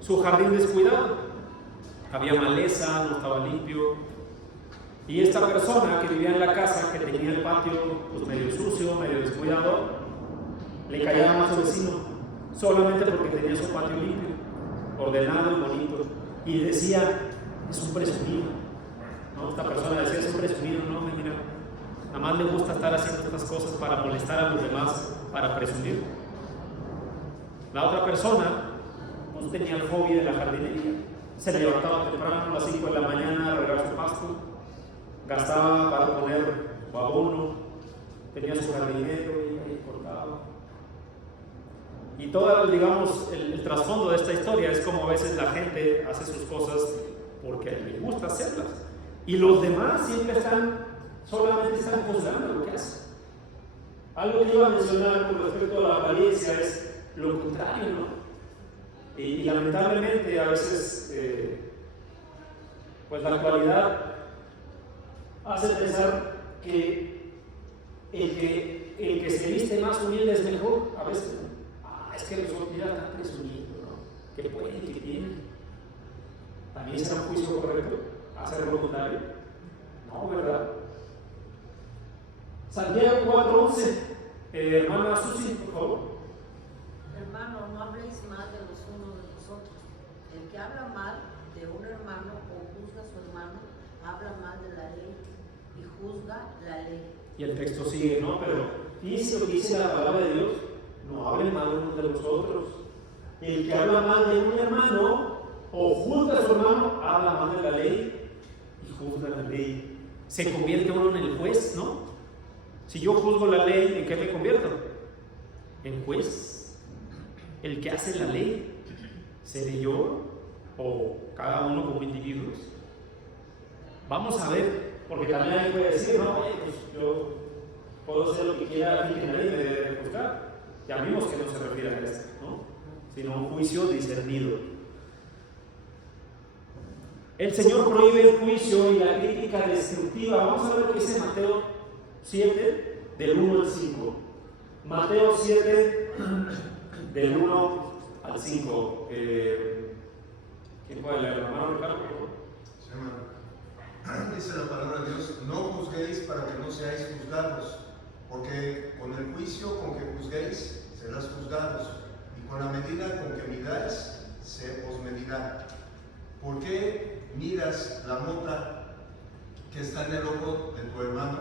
su jardín descuidado. Había maleza, no estaba limpio. Y esta persona que vivía en la casa, que tenía el patio pues, medio sucio, medio descuidado, le caía más a su vecino, solamente porque tenía su patio limpio, ordenado y bonito. Y decía, es un presumido, ¿no? Esta persona decía, es un presumido, no, mira, nada más le gusta estar haciendo estas cosas para molestar a los demás, para presumir. La otra persona pues, tenía el hobby de la jardinería, se levantaba temprano a las 5 de la mañana a regar su pasto, gastaba para poner su abono, tenía su jardinero y ahí cortaba. Y todo, digamos, el trasfondo de esta historia es como a veces la gente hace sus cosas porque le gusta hacerlas. Y los demás siempre solamente están juzgando lo que hacen. Algo que iba a mencionar con respecto a la apariencia es lo contrario, ¿no? Y lamentablemente a veces, pues la actualidad hace pensar que el que se viste más humilde es mejor. A veces, es que los otros están presumiendo, ¿no? Que pueden, que tienen. ¿También será un juicio correcto hacer lo contrario? No, ¿verdad? Santiago 4:11. Hermana Susi, por favor. Hermano, no habléis mal de los unos de los otros. El que habla mal de un hermano o juzga a su hermano, habla mal de la ley y juzga la ley. Y el texto sigue, ¿no? Pero fíjense lo que dice la palabra de Dios: no hablen mal unos de los otros. El que habla mal de un hermano o juzga a su hermano, habla mal de la ley y juzga la ley. Se convierte uno en el juez, ¿no? Si yo juzgo la ley, ¿en qué me convierto? En juez. El que hace la ley, ¿seré yo o cada uno como individuos? Vamos a ver, porque también alguien puede decir, no, pues yo puedo hacer lo que quiera y que nadie me debe juzgar. Ya vimos que no se refiere a esto, ¿no? Sino a un juicio discernido. El Señor prohíbe el juicio y la crítica destructiva. Vamos a ver lo que dice Mateo 7, del 1 al 5. Mateo 7, del 1 al 5. ¿Quién puede leer? Hermano Ricardo, por favor. Sí, hermano. Dice la palabra de Dios: no juzguéis para que no seáis juzgados, porque con el juicio con que juzguéis serás juzgados, y con la medida con que midáis se os medirá. ¿Por qué miras la mota que está en el ojo de tu hermano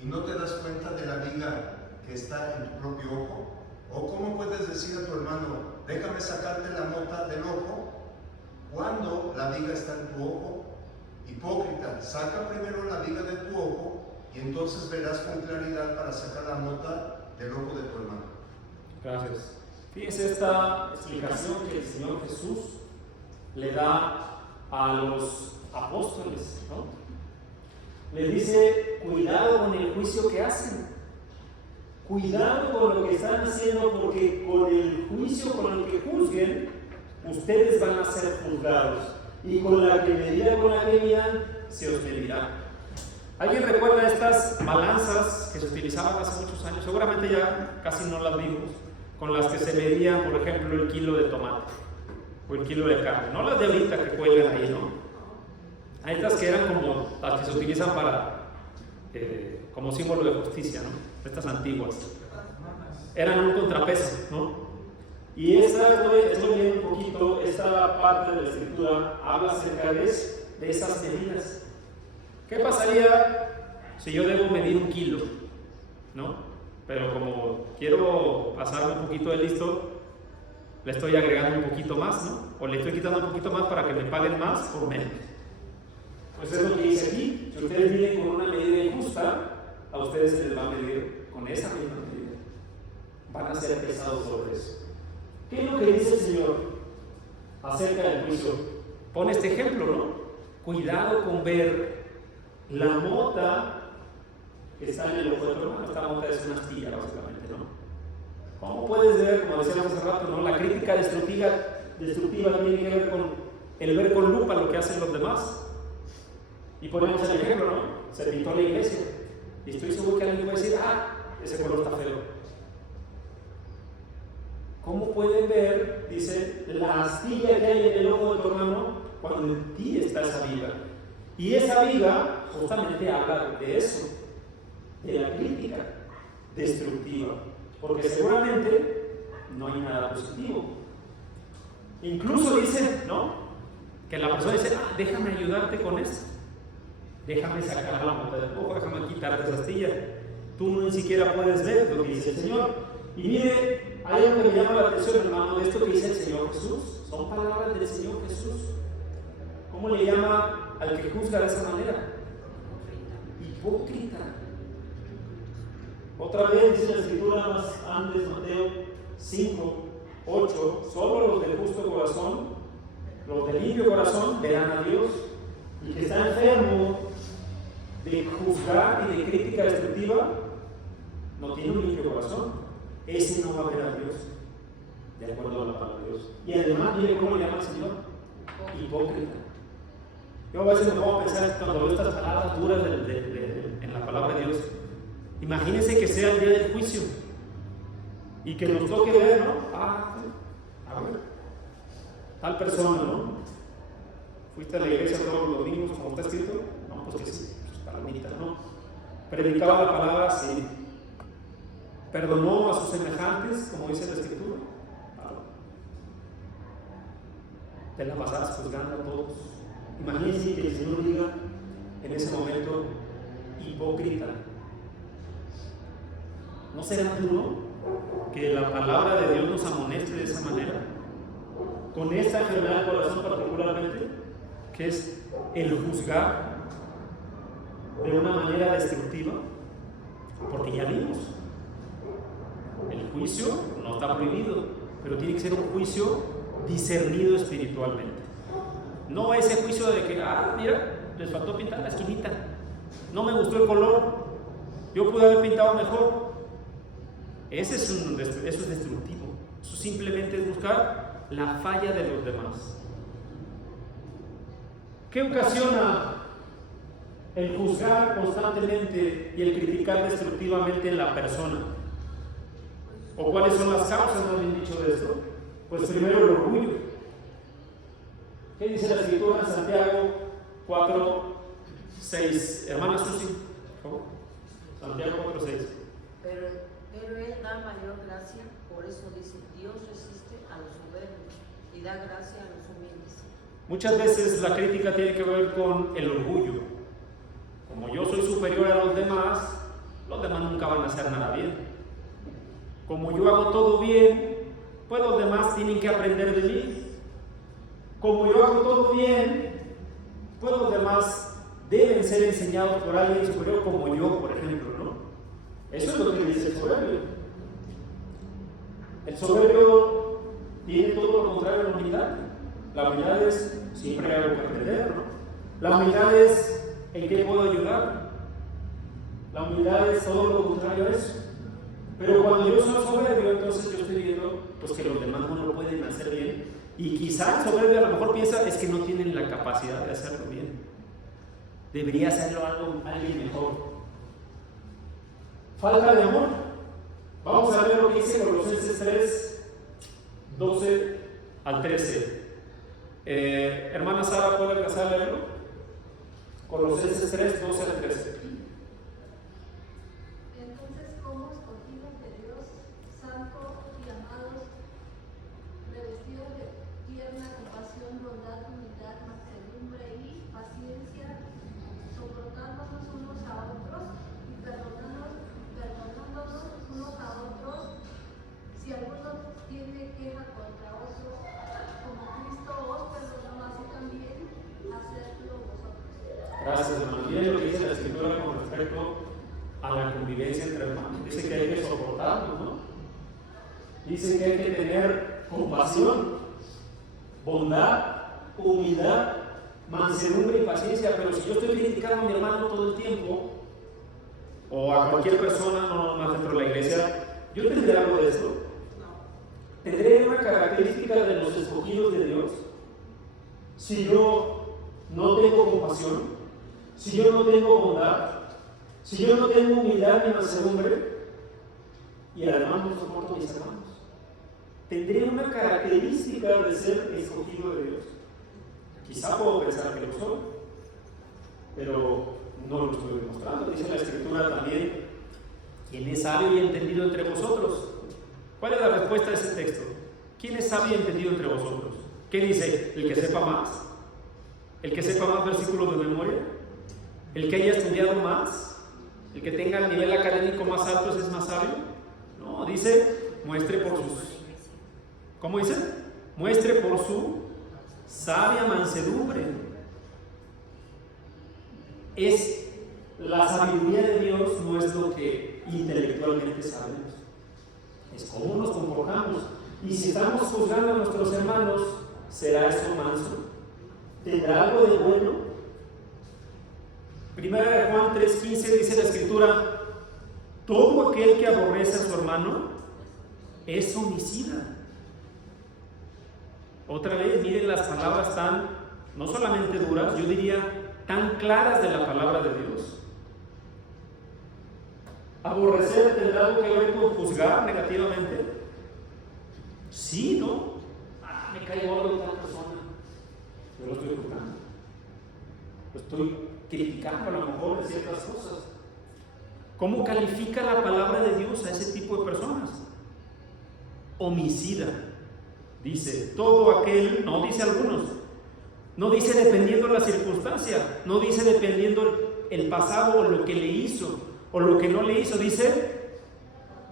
y no te das cuenta de la viga que está en tu propio ojo? ¿O cómo puedes decir a tu hermano, déjame sacarte la mota del ojo, cuando la viga está en tu ojo? Hipócrita, saca primero la viga de tu ojo y entonces verás con claridad para sacar la mota del ojo de tu hermano. Gracias. Fíjense esta explicación que el Señor Jesús le da a los apóstoles, ¿no? Les dice, cuidado con el juicio que hacen, cuidado con lo que están haciendo, porque con el juicio con el que juzguen, ustedes van a ser juzgados, y con la que medida con la que midan, se os medirá. ¿Alguien recuerda estas balanzas que se utilizaban hace muchos años? Seguramente ya casi no las vimos, con las que se medían, por ejemplo, el kilo de tomate o el kilo de carne. No las de ahorita que cuelgan ahí, ¿no? Hay estas que eran como las que se utilizan para, como símbolo de justicia, ¿no? Estas antiguas. Eran un contrapeso, ¿no? Y estoy viendo un poquito, esta parte de la escritura habla acerca de esas medidas. ¿Qué pasaría si yo debo medir 1 kilo? ¿No? Pero como quiero pasarme un poquito de listo, le estoy agregando un poquito más, ¿no? O le estoy quitando un poquito más para que me paguen más o menos. Pues es lo que dice aquí. Si ustedes miden con una medida injusta, a ustedes se les va a medir con esa misma medida. Van a ser pesados sobre eso. ¿Qué es lo que dice el Señor acerca del juicio? Pone este ejemplo, ¿no? Cuidado con ver la mota que está en el ojo de tu hermano. Esta mota es una astilla, básicamente, ¿no? ¿Cómo puedes ver, como decíamos hace rato, ¿no? La crítica destructiva tiene que ver con el ver con lupa lo que hacen los demás. Y ponemos el ejemplo, ¿no? Se pintó la iglesia. Y estoy seguro que alguien puede decir, ese color está feo. ¿Cómo pueden ver, dice, la astilla que hay en el ojo de tu hermano cuando en ti está esa viga? Y esa viga justamente habla de eso, de la crítica destructiva, porque seguramente no hay nada positivo. Incluso dice, ¿no? Que la persona dice, déjame ayudarte con esto, déjame sacar la mota del ojo, déjame quitarte esa astilla. Tú ni siquiera puedes ver lo que dice el Señor. Y mire, hay algo que me llama la atención, hermano, de esto que dice el Señor Jesús. Son palabras del Señor Jesús. ¿Cómo le llama al que juzga de esa manera? Hipócrita. Otra vez dice la escritura más antes, Mateo 5, 8, solo los de justo corazón, los de limpio corazón verán a Dios. Y que está enfermo de juzgar y de crítica destructiva, no tiene un limpio corazón. Ese no va a ver a Dios, de acuerdo a la palabra de Dios. Y además, mire cómo le llama el Señor: hipócrita. Yo a veces me pongo a pensar cuando veo estas palabras duras en la palabra de Dios. Imagínense que sea el día del juicio y que nos toque ver, ¿no? A ver, tal persona, ¿no? ¿Fuiste a la iglesia todos los domingos como está escrito? No, pues que sí, pues palomita, ¿no? Predicaba la palabra, sí. Perdonó a sus semejantes, como dice la escritura. Te la pasas juzgando a todos. Imagínense que el Señor diga en ese momento: hipócrita. ¿No será duro que la palabra de Dios nos amoneste de esa manera? Con esta enfermedad del corazón particularmente, que es el juzgar de una manera destructiva, porque ya vimos, el juicio no está prohibido, pero tiene que ser un juicio discernido espiritualmente. No ese juicio de que, mira, les faltó pintar la esquinita, no me gustó el color, yo pude haber pintado mejor. Eso es destructivo. Eso simplemente es buscar la falla de los demás. ¿Qué ocasiona el juzgar constantemente y el criticar destructivamente en la persona? ¿O cuáles son las causas, no bien dicho, de esto? Pues primero el orgullo. ¿Qué dice la escritura en Santiago 4, 6? Hermana Susi, ¿cómo? Santiago 4, 6. Pero Él da mayor gracia, por eso dice: Dios resiste a los soberbios y da gracia a los humildes. Muchas veces la crítica tiene que ver con el orgullo. Como yo soy superior a los demás nunca van a hacer nada bien. Como yo hago todo bien, pues los demás tienen que aprender de mí. Como yo hago todo bien, pues los demás deben ser enseñados por alguien superior como yo, por ejemplo, ¿no? Eso es lo que dice el soberbio. El soberbio tiene todo lo contrario a la humildad. La humildad es siempre hay algo que aprender, ¿no? La humildad es en qué puedo ayudar. La humildad es todo lo contrario a eso. Pero cuando yo soy soberbio, entonces yo estoy viendo pues, que los demás no lo pueden hacer bien. Y quizá el soberbio a lo mejor piensa es que no tienen la capacidad de hacerlo bien. debería hacerlo alguien mejor. Falta de amor. Vamos a ver lo que dice Colosenses 3, 12 al 13. Hermana Sara, ¿puede alcanzar a leerlo? Colosenses 3, 12 al 13. Entonces, como escogidos de Dios, santos y amados, revestidos de tierna compasión, bondad, humildad, mansedumbre y paciencia, soportándonos unos a otros y perdonándonos unos a otros, si alguno tiene queja contra otro, como Cristo os perdonó, así también hacedlo vosotros. Gracias, hermano. Miren lo que dice la Escritura con respecto a la convivencia entre hermanos. Dice que hay que soportarnos, ¿no? Dice que hay que tener compasión, bondad, humildad, mansedumbre y paciencia. Pero si yo estoy criticando a mi hermano todo el tiempo, o a cualquier persona, no más dentro de la iglesia, yo tendré algo de esto. Tendré una característica de los escogidos de Dios. Si yo no tengo compasión, si yo no tengo bondad, si yo no tengo humildad ni mansedumbre, y además no soporto a mis hermanos, tendré una característica de ser escogido de Dios. Quizá puedo pensar que lo soy, pero no lo estoy demostrando. Dice la Escritura también: ¿quién es sabio y entendido entre vosotros? ¿Cuál es la respuesta a ese texto? ¿Quién es sabio y entendido entre vosotros? ¿Qué dice? ¿El que sepa más? ¿El que sepa más versículos de memoria? ¿El que haya estudiado más? ¿El que tenga el nivel académico más alto es más sabio? No, dice, muestre por sus... ¿Cómo dice? Muestre por su sabia mansedumbre. Es la sabiduría de Dios, no es lo que intelectualmente sabemos, es cómo nos comportamos. Y si estamos juzgando a nuestros hermanos, ¿será eso manso? ¿Tendrá algo de bueno? Primera de Juan 3:15 dice la Escritura: todo aquel que aborrece a su hermano es homicida. Otra vez, miren las palabras tan, no solamente duras, yo diría tan claras de la palabra de Dios. ¿Aborrecer tendrá algo que ver con juzgar negativamente? Sí, ¿no? Me cae gordo tal persona. Yo lo estoy juzgando. Lo estoy criticando a lo mejor de ciertas cosas. ¿Cómo califica la palabra de Dios a ese tipo de personas? Homicida. Dice, todo aquel, no dice algunos, no dice dependiendo la circunstancia, no dice dependiendo el pasado o lo que le hizo o lo que no le hizo, dice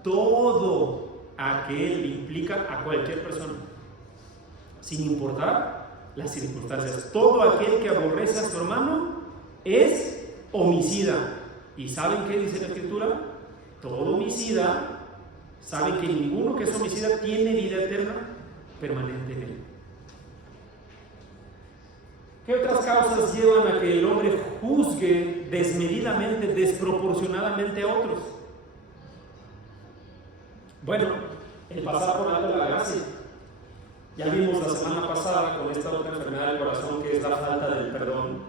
todo aquel, implica a cualquier persona, sin importar las circunstancias. Todo aquel que aborrece a su hermano es homicida. ¿Y saben qué dice la Escritura? Todo homicida, saben que ninguno que es homicida tiene vida eterna permanente en él. ¿Qué otras causas llevan a que el hombre juzgue desmedidamente, desproporcionadamente a otros? Bueno, el pasar por alto de la gracia. Ya vimos la semana pasada con esta otra enfermedad del corazón, que es la falta del perdón.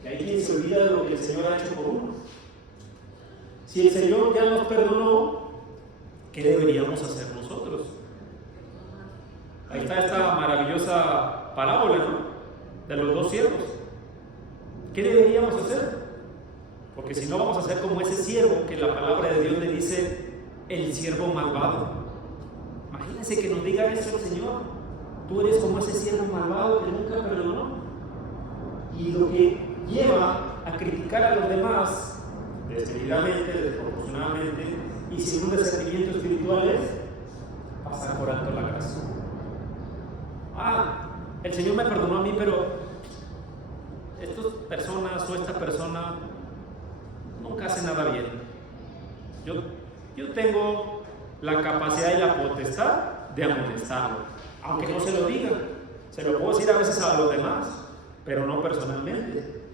Que hay quien se olvida de lo que el Señor ha hecho por uno. Si el Señor ya nos perdonó, ¿qué deberíamos hacer nosotros? Ahí está esta maravillosa parábola, ¿no? De los dos siervos. ¿Qué deberíamos hacer? Porque si no, vamos a ser como ese siervo que la palabra de Dios le dice el siervo malvado. Imagínense que nos diga eso el Señor: tú eres como ese siervo malvado que nunca perdonó. Y lo que lleva a criticar a los demás desmedidamente, desproporcionadamente y sin un discernimiento espiritual es pasar por alto la gracia. El Señor me perdonó a mí, pero estas personas o esta persona nunca hace nada bien. Yo tengo la capacidad y la potestad de amonestarlo, aunque no se lo diga. Se lo puedo decir a veces a los demás, pero no personalmente.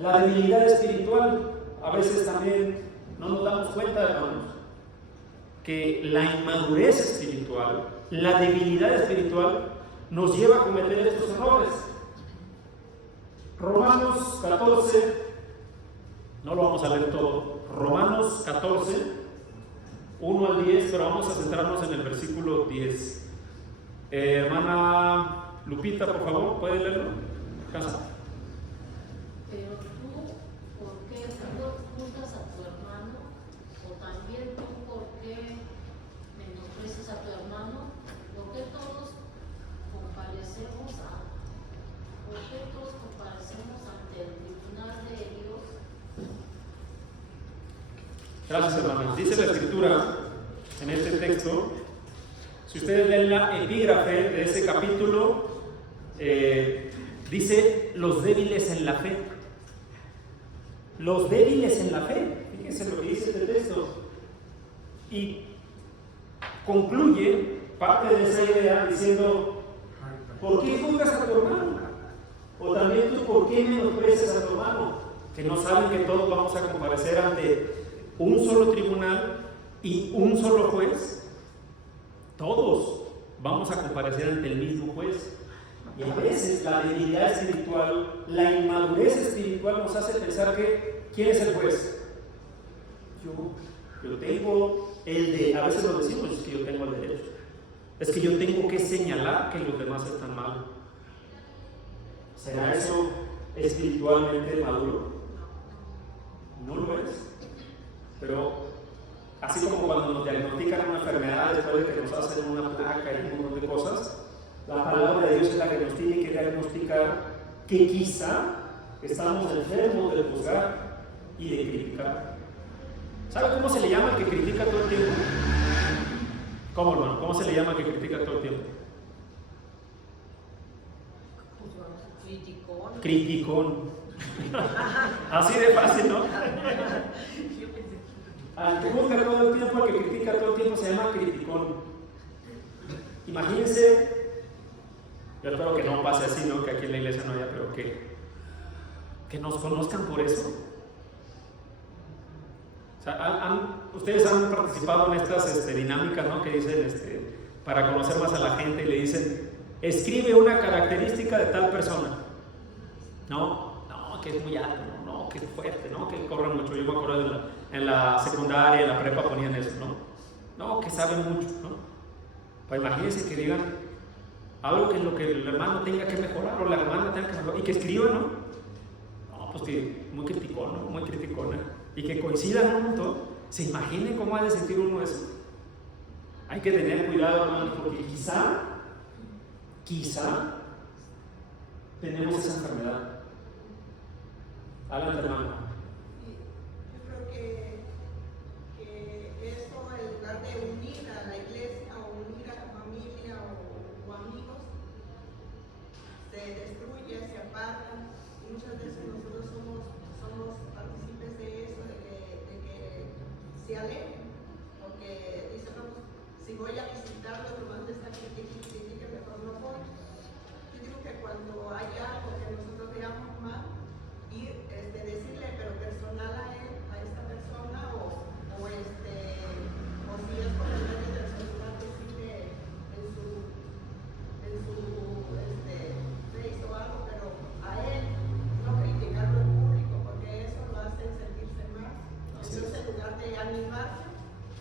La debilidad espiritual, a veces también no nos damos cuenta, hermanos, que la inmadurez espiritual, la debilidad espiritual nos lleva a cometer estos errores. Romanos 14, no lo vamos a leer todo. Romanos 14, 1 al 10, pero vamos a centrarnos en el versículo 10. Hermana Lupita, por favor, ¿puede leerlo? Casa. Pero tú, ¿por qué no juzgas a tu hermano? O también tú, ¿por qué menosprecias a tu hermano? ¿Por qué todos comparecemos ante el tribunal de Dios? Gracias, hermanos. Dice la Escritura en este texto, si ustedes leen la epígrafe de ese capítulo, dice los débiles en la fe. Los débiles en la fe. Fíjense lo que dice este texto. Y concluye parte de esa idea diciendo, ¿por qué juzgas a tu hermano? O también tú, ¿por qué menosprecias a tu hermano? Que no saben que todos vamos a comparecer ante un solo tribunal y un solo juez. Todos vamos a comparecer ante el mismo juez. Y a veces la debilidad espiritual, la inmadurez espiritual nos hace pensar que ¿quién es el juez? Yo tengo el de, a veces lo decimos, es que yo tengo el derecho. Es que yo tengo que señalar que los demás están mal. ¿Será eso espiritualmente maduro? No lo es. Pero así como cuando nos diagnostican una enfermedad después de que nos hacen una placa y un montón de cosas, la palabra de Dios es la que nos tiene que diagnosticar que quizá estamos enfermos de juzgar y de criticar. ¿Sabe cómo se le llama al que critica todo el tiempo? ¿Cómo, hermano? ¿Cómo se le llama al que critica todo el tiempo? Criticón. Criticón. Así de fácil, ¿no? Al que juzga todo el tiempo, al que critica todo el tiempo se llama criticón. Imagínense, yo espero que no pase así, ¿no? Que aquí en la iglesia no haya, pero que nos conozcan por eso. O sea, ustedes han participado en estas dinámicas, ¿no? Que dicen, para conocer más a la gente, y le dicen, escribe una característica de tal persona. No, que es muy alto, no, que es fuerte, no, que corre mucho. Yo me acuerdo en la secundaria, en la prepa ponían eso, no, que sabe mucho, ¿no? Pues imagínense que digan algo que en lo que el hermano tenga que mejorar o la hermana tenga que mejorar y que escriba, ¿no? Pues que muy criticón, ¿no? Muy criticona. Y que coincidan un montón. ¿Se imaginen cómo ha de sentir uno eso? Hay que tener cuidado, hermanos, porque quizá tenemos esa enfermedad. Adelante, hermano. Yo creo que eso, en lugar de unir a la iglesia o unir a la familia o amigos, se destruye, se aparta, y muchas veces nosotros somos partícipes de eso, de que se alejen, porque dicen, no, si voy a visitarlo, nomás de esta crítica, mejor no voy. Yo digo que cuando hay algo que nosotros veamos mal, ir, decirle, pero personal a él, a esta persona, o si es por el medio del celular, decirle en su face o algo, pero a él, no criticarlo en público, porque eso lo hace sentirse mal. Entonces, en lugar de animarse,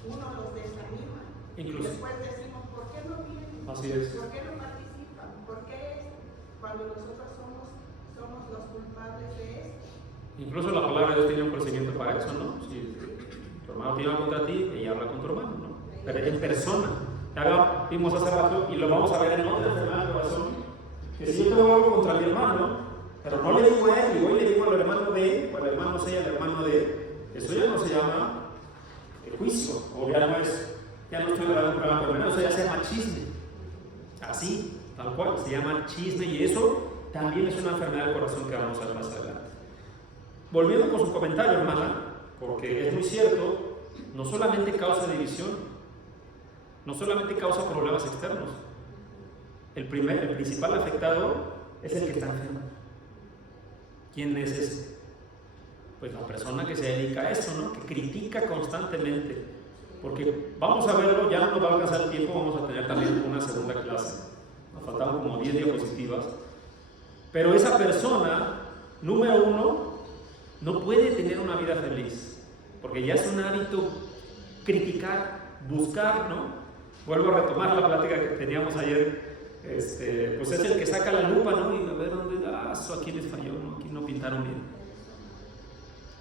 uno los desanima. Incluso. Y después decimos, ¿por qué no vienen? Así es. ¿Por qué no participan? ¿Por qué cuando nosotros somos los culpables de esto? Incluso la palabra de Dios tiene un procedimiento para eso, ¿no? Si tu hermano tiene algo contra ti, ella habla con tu hermano, ¿no? Pero en persona. Ya vimos hace rato y lo vamos a ver en otra enfermedad del corazón. Que si yo tengo algo contra mi hermano, pero no le digo a él, y voy y le digo al hermano B, o al hermano C, al hermano D, eso ya no se llama juicio, o ya no estoy hablando con la enfermedad, eso ya se llama chisme. Así, tal cual, se llama chisme, y eso también es una enfermedad del corazón que vamos a ver más adelante. Volviendo con su comentario, hermana, porque es muy cierto, no solamente causa división, no solamente causa problemas externos. El principal afectado es el que está enfermo. ¿Quién es ese? Pues la persona que se dedica a eso, ¿no? Que critica constantemente. Porque vamos a verlo, ya no nos va a alcanzar el tiempo, vamos a tener también una segunda clase. Nos faltaban como 10 diapositivas. Pero esa persona número uno, no puede tener una vida feliz, porque ya es un hábito criticar, buscar, ¿no? Vuelvo a retomar la plática que teníamos ayer, pues es el que saca la lupa, ¿no? Y a ver dónde, aquí les falló, ¿no? Aquí no pintaron bien.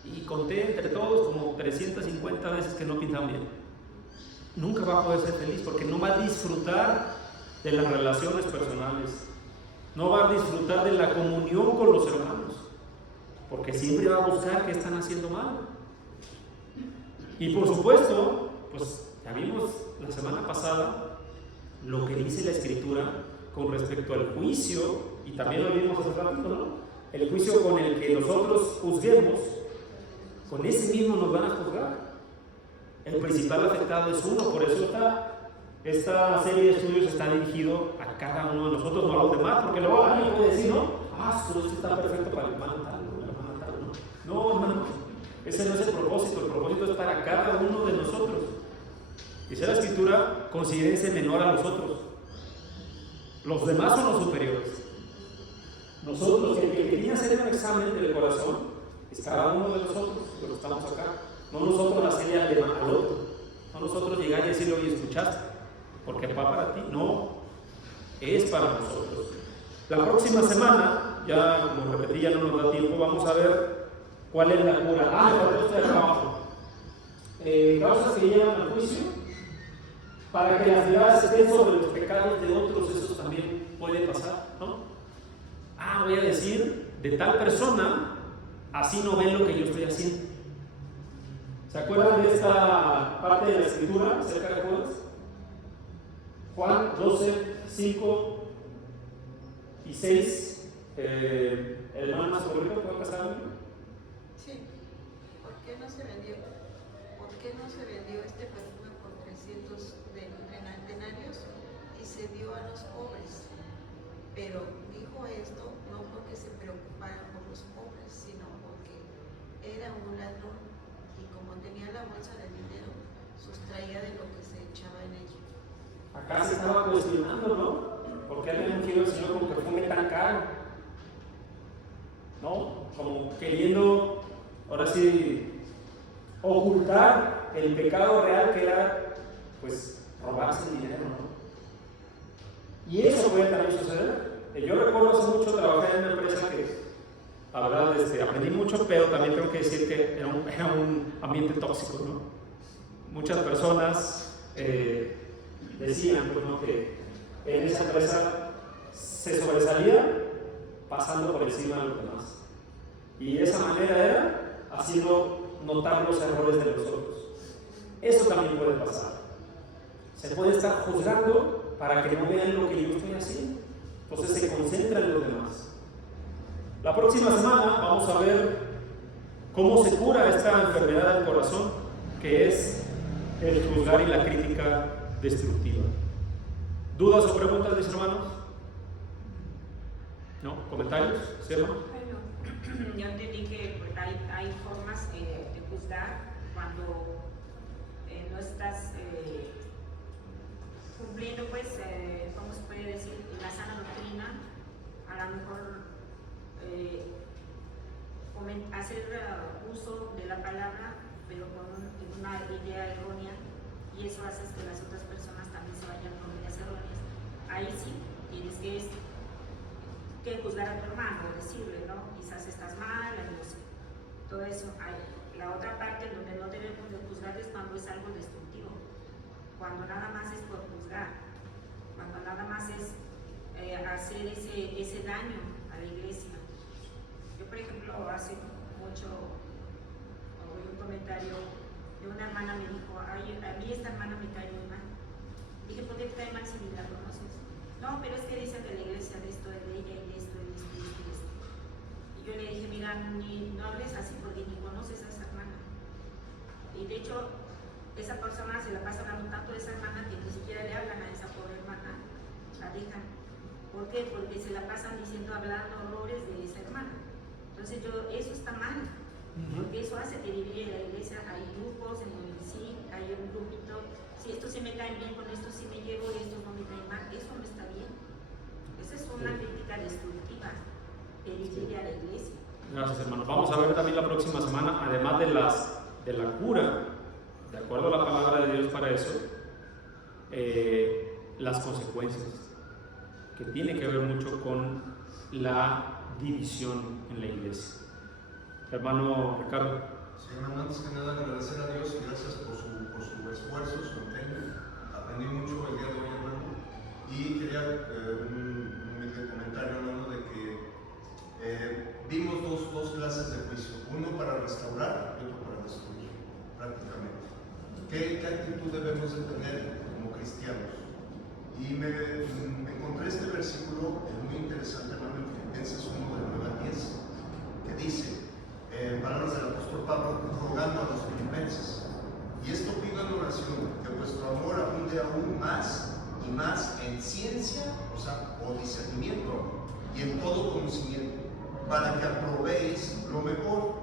Y conté entre todos como 350 veces que no pintaron bien. Nunca va a poder ser feliz porque no va a disfrutar de las relaciones personales, no va a disfrutar de la comunión con los hermanos, porque siempre va a buscar qué están haciendo mal. Y por supuesto, pues ya vimos la semana pasada lo que dice la Escritura con respecto al juicio, y también lo vimos hace ratito, ¿no? El juicio con el que nosotros juzguemos, con ese mismo nos van a juzgar. El principal afectado es uno, por eso esta serie de estudios está dirigido a cada uno de nosotros, no a los demás, porque luego alguien puede decir, ¿no? Esto está perfecto para el hermano tal, la hermana tal, ¿no? No, hermano, ese no es el propósito es para cada uno de nosotros. Dice la Escritura, considérense menor a los otros. Los demás son los superiores. Nosotros, el que quería hacer un examen del corazón, es cada uno de nosotros, los que estamos acá. No nosotros hacerle al otro. No nosotros llegar y decirle, oye, ¿escuchaste? Porque va para ti. No, es para nosotros. La próxima semana, ya como repetí, ya no nos da tiempo, vamos a ver cuál es la cura. Me faltó este de abajo. Causas que llevan al juicio, para que las miradas estén sobre los pecados de otros, eso también puede pasar, ¿no? Voy a decir, de tal persona, así no ven lo que yo estoy haciendo. ¿Se acuerdan de esta parte de la Escritura acerca de Judas? Juan 12, 5 y 6. ¿El hermano más favorito puede pasar? Sí. ¿Por qué no se vendió? ¿Por qué no se vendió este perfume por 300 denarios y se dio a los pobres? Pero dijo esto no porque se preocupara por los pobres, sino porque era un ladrón y como tenía la bolsa de dinero, sustraía de lo que se echaba en ella. Acá se estaba cuestionando, ¿no? ¿Por qué había ungido el Señor con perfume tan caro? ¿No? Como queriendo, ahora sí, ocultar el pecado real que era, pues, robarse el dinero, ¿no? Y eso puede también suceder. Yo recuerdo hace mucho trabajar en una empresa que, la verdad, aprendí mucho, pero también tengo que decir que era un ambiente tóxico, ¿no? Muchas personas decían, pues, ¿no?, que en esa empresa se sobresalía pasando por encima de los demás. Y de esa manera era haciendo notar los errores de los otros. Eso también puede pasar. Se puede estar juzgando para que no vean lo que yo estoy haciendo. Entonces se concentra en los demás. La próxima semana vamos a ver cómo se cura esta enfermedad del corazón, que es el juzgar y la crítica destructiva. ¿Dudas o preguntas, mis hermanos? ¿No? ¿Comentarios? ¿Sí, hermano? Bueno, yo entendí que pues, hay formas de juzgar cuando no estás cumpliendo, pues, ¿cómo se puede decir? La sana doctrina, a lo mejor hacer uso de la palabra, pero con una idea errónea, y eso hace que las otras personas también se vayan con ideas erróneas. Ahí sí, tienes que juzgar a tu hermano, decirle, ¿no? Quizás estás mal, todo eso. La otra parte donde no debemos de juzgar es cuando es algo destructivo, cuando nada más es por juzgar, cuando nada más es hacer ese daño a la iglesia. Yo, por ejemplo, hace mucho oí un comentario de una hermana, me dijo, ay, a mí esta hermana me cae muy mal. Dije, ¿por qué te cae mal si ni la conoces? No, pero es que dicen de la iglesia de esto, de ella, y de esto, y de esto, y de esto, y de esto. Y yo le dije, mira, no hables así porque ni conoces a esa hermana. Y de hecho, esa persona se la pasa hablando tanto de esa hermana que ni siquiera le hablan a esa pobre hermana, la dejan. ¿Por qué? Porque se la pasan hablando horrores de esa hermana. Entonces eso está mal, porque eso hace que divide la iglesia. Hay grupos en donde sí, hay un grupito, si estos sí me caen bien, con estos sí me llevo y estos no me caen mal, eso no está bien. Esa es una crítica destructiva que divide a la iglesia. Gracias, hermano. Vamos a ver también la próxima semana, además de la cura, de acuerdo a la palabra de Dios para eso, las consecuencias, que tiene que ver mucho con la división en la iglesia. Hermano Ricardo. Sí, hermano, antes que nada agradecer a Dios y gracias por su esfuerzo, su empeño. Aprendí mucho el día de hoy, hermano. Y quería un humilde comentario, hermano, de que vimos dos clases de juicio, uno para restaurar y otro para destruir, prácticamente. ¿Qué actitud debemos de tener como cristianos? Y me encontré este versículo muy interesante, hermano, en Filipenses 1, del 9 al 10, que dice, en palabras del apóstol Pablo, rogando a los filipenses, y esto pido en oración, que vuestro amor abunde aún más y más en ciencia, o discernimiento, y en todo conocimiento, para que aprobéis lo mejor,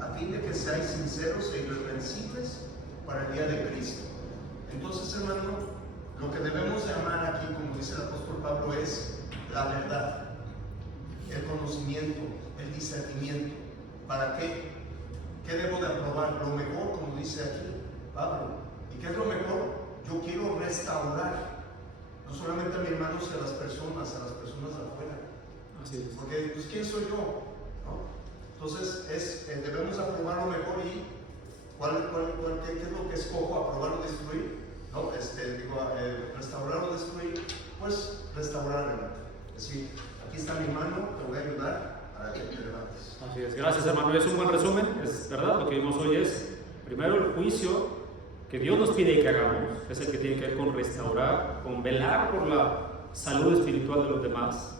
a fin de que seáis sinceros e irreprensibles para el día de Cristo. Entonces, hermano, lo que debemos de amar aquí, como dice el apóstol Pablo, es la verdad, el conocimiento, el discernimiento. ¿Para qué? ¿Qué debo de aprobar? Lo mejor, como dice aquí Pablo. ¿Y qué es lo mejor? Yo quiero restaurar, no solamente a mi hermano, sino a las personas de afuera. Así es. Porque, pues, ¿quién soy yo? ¿No? Entonces, debemos aprobar lo mejor y ¿qué es lo que escojo? ¿Aprobar o destruir? ¿No? Restaurar o destruir, pues restaurar, hermano. Es decir, aquí está mi mano, te voy a ayudar para que te levantes. Así es. Gracias, hermano. Es un buen resumen. Es verdad, lo que vimos hoy es, primero, el juicio que Dios nos pide que hagamos, es el que tiene que ver con restaurar, con velar por la salud espiritual de los demás,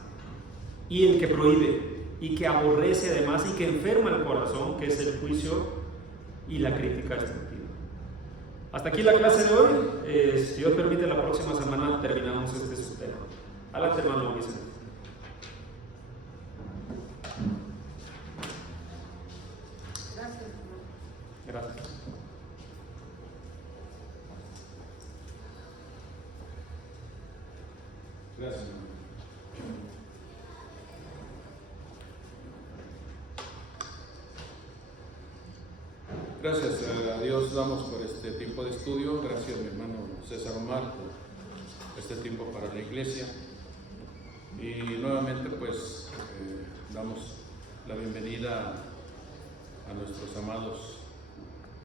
y el que prohíbe y que aborrece además y que enferma el corazón, que es el juicio y la crítica destructiva. Hasta aquí la clase de hoy. Si Dios permite, la próxima semana terminamos este subtema. Adelante, hermano Vicente. Gracias. Gracias. Gracias, hermano. Gracias a Dios damos por este tiempo de estudio. Gracias, mi hermano César Omar, por este tiempo para la iglesia. Y nuevamente, pues, damos la bienvenida a nuestros amados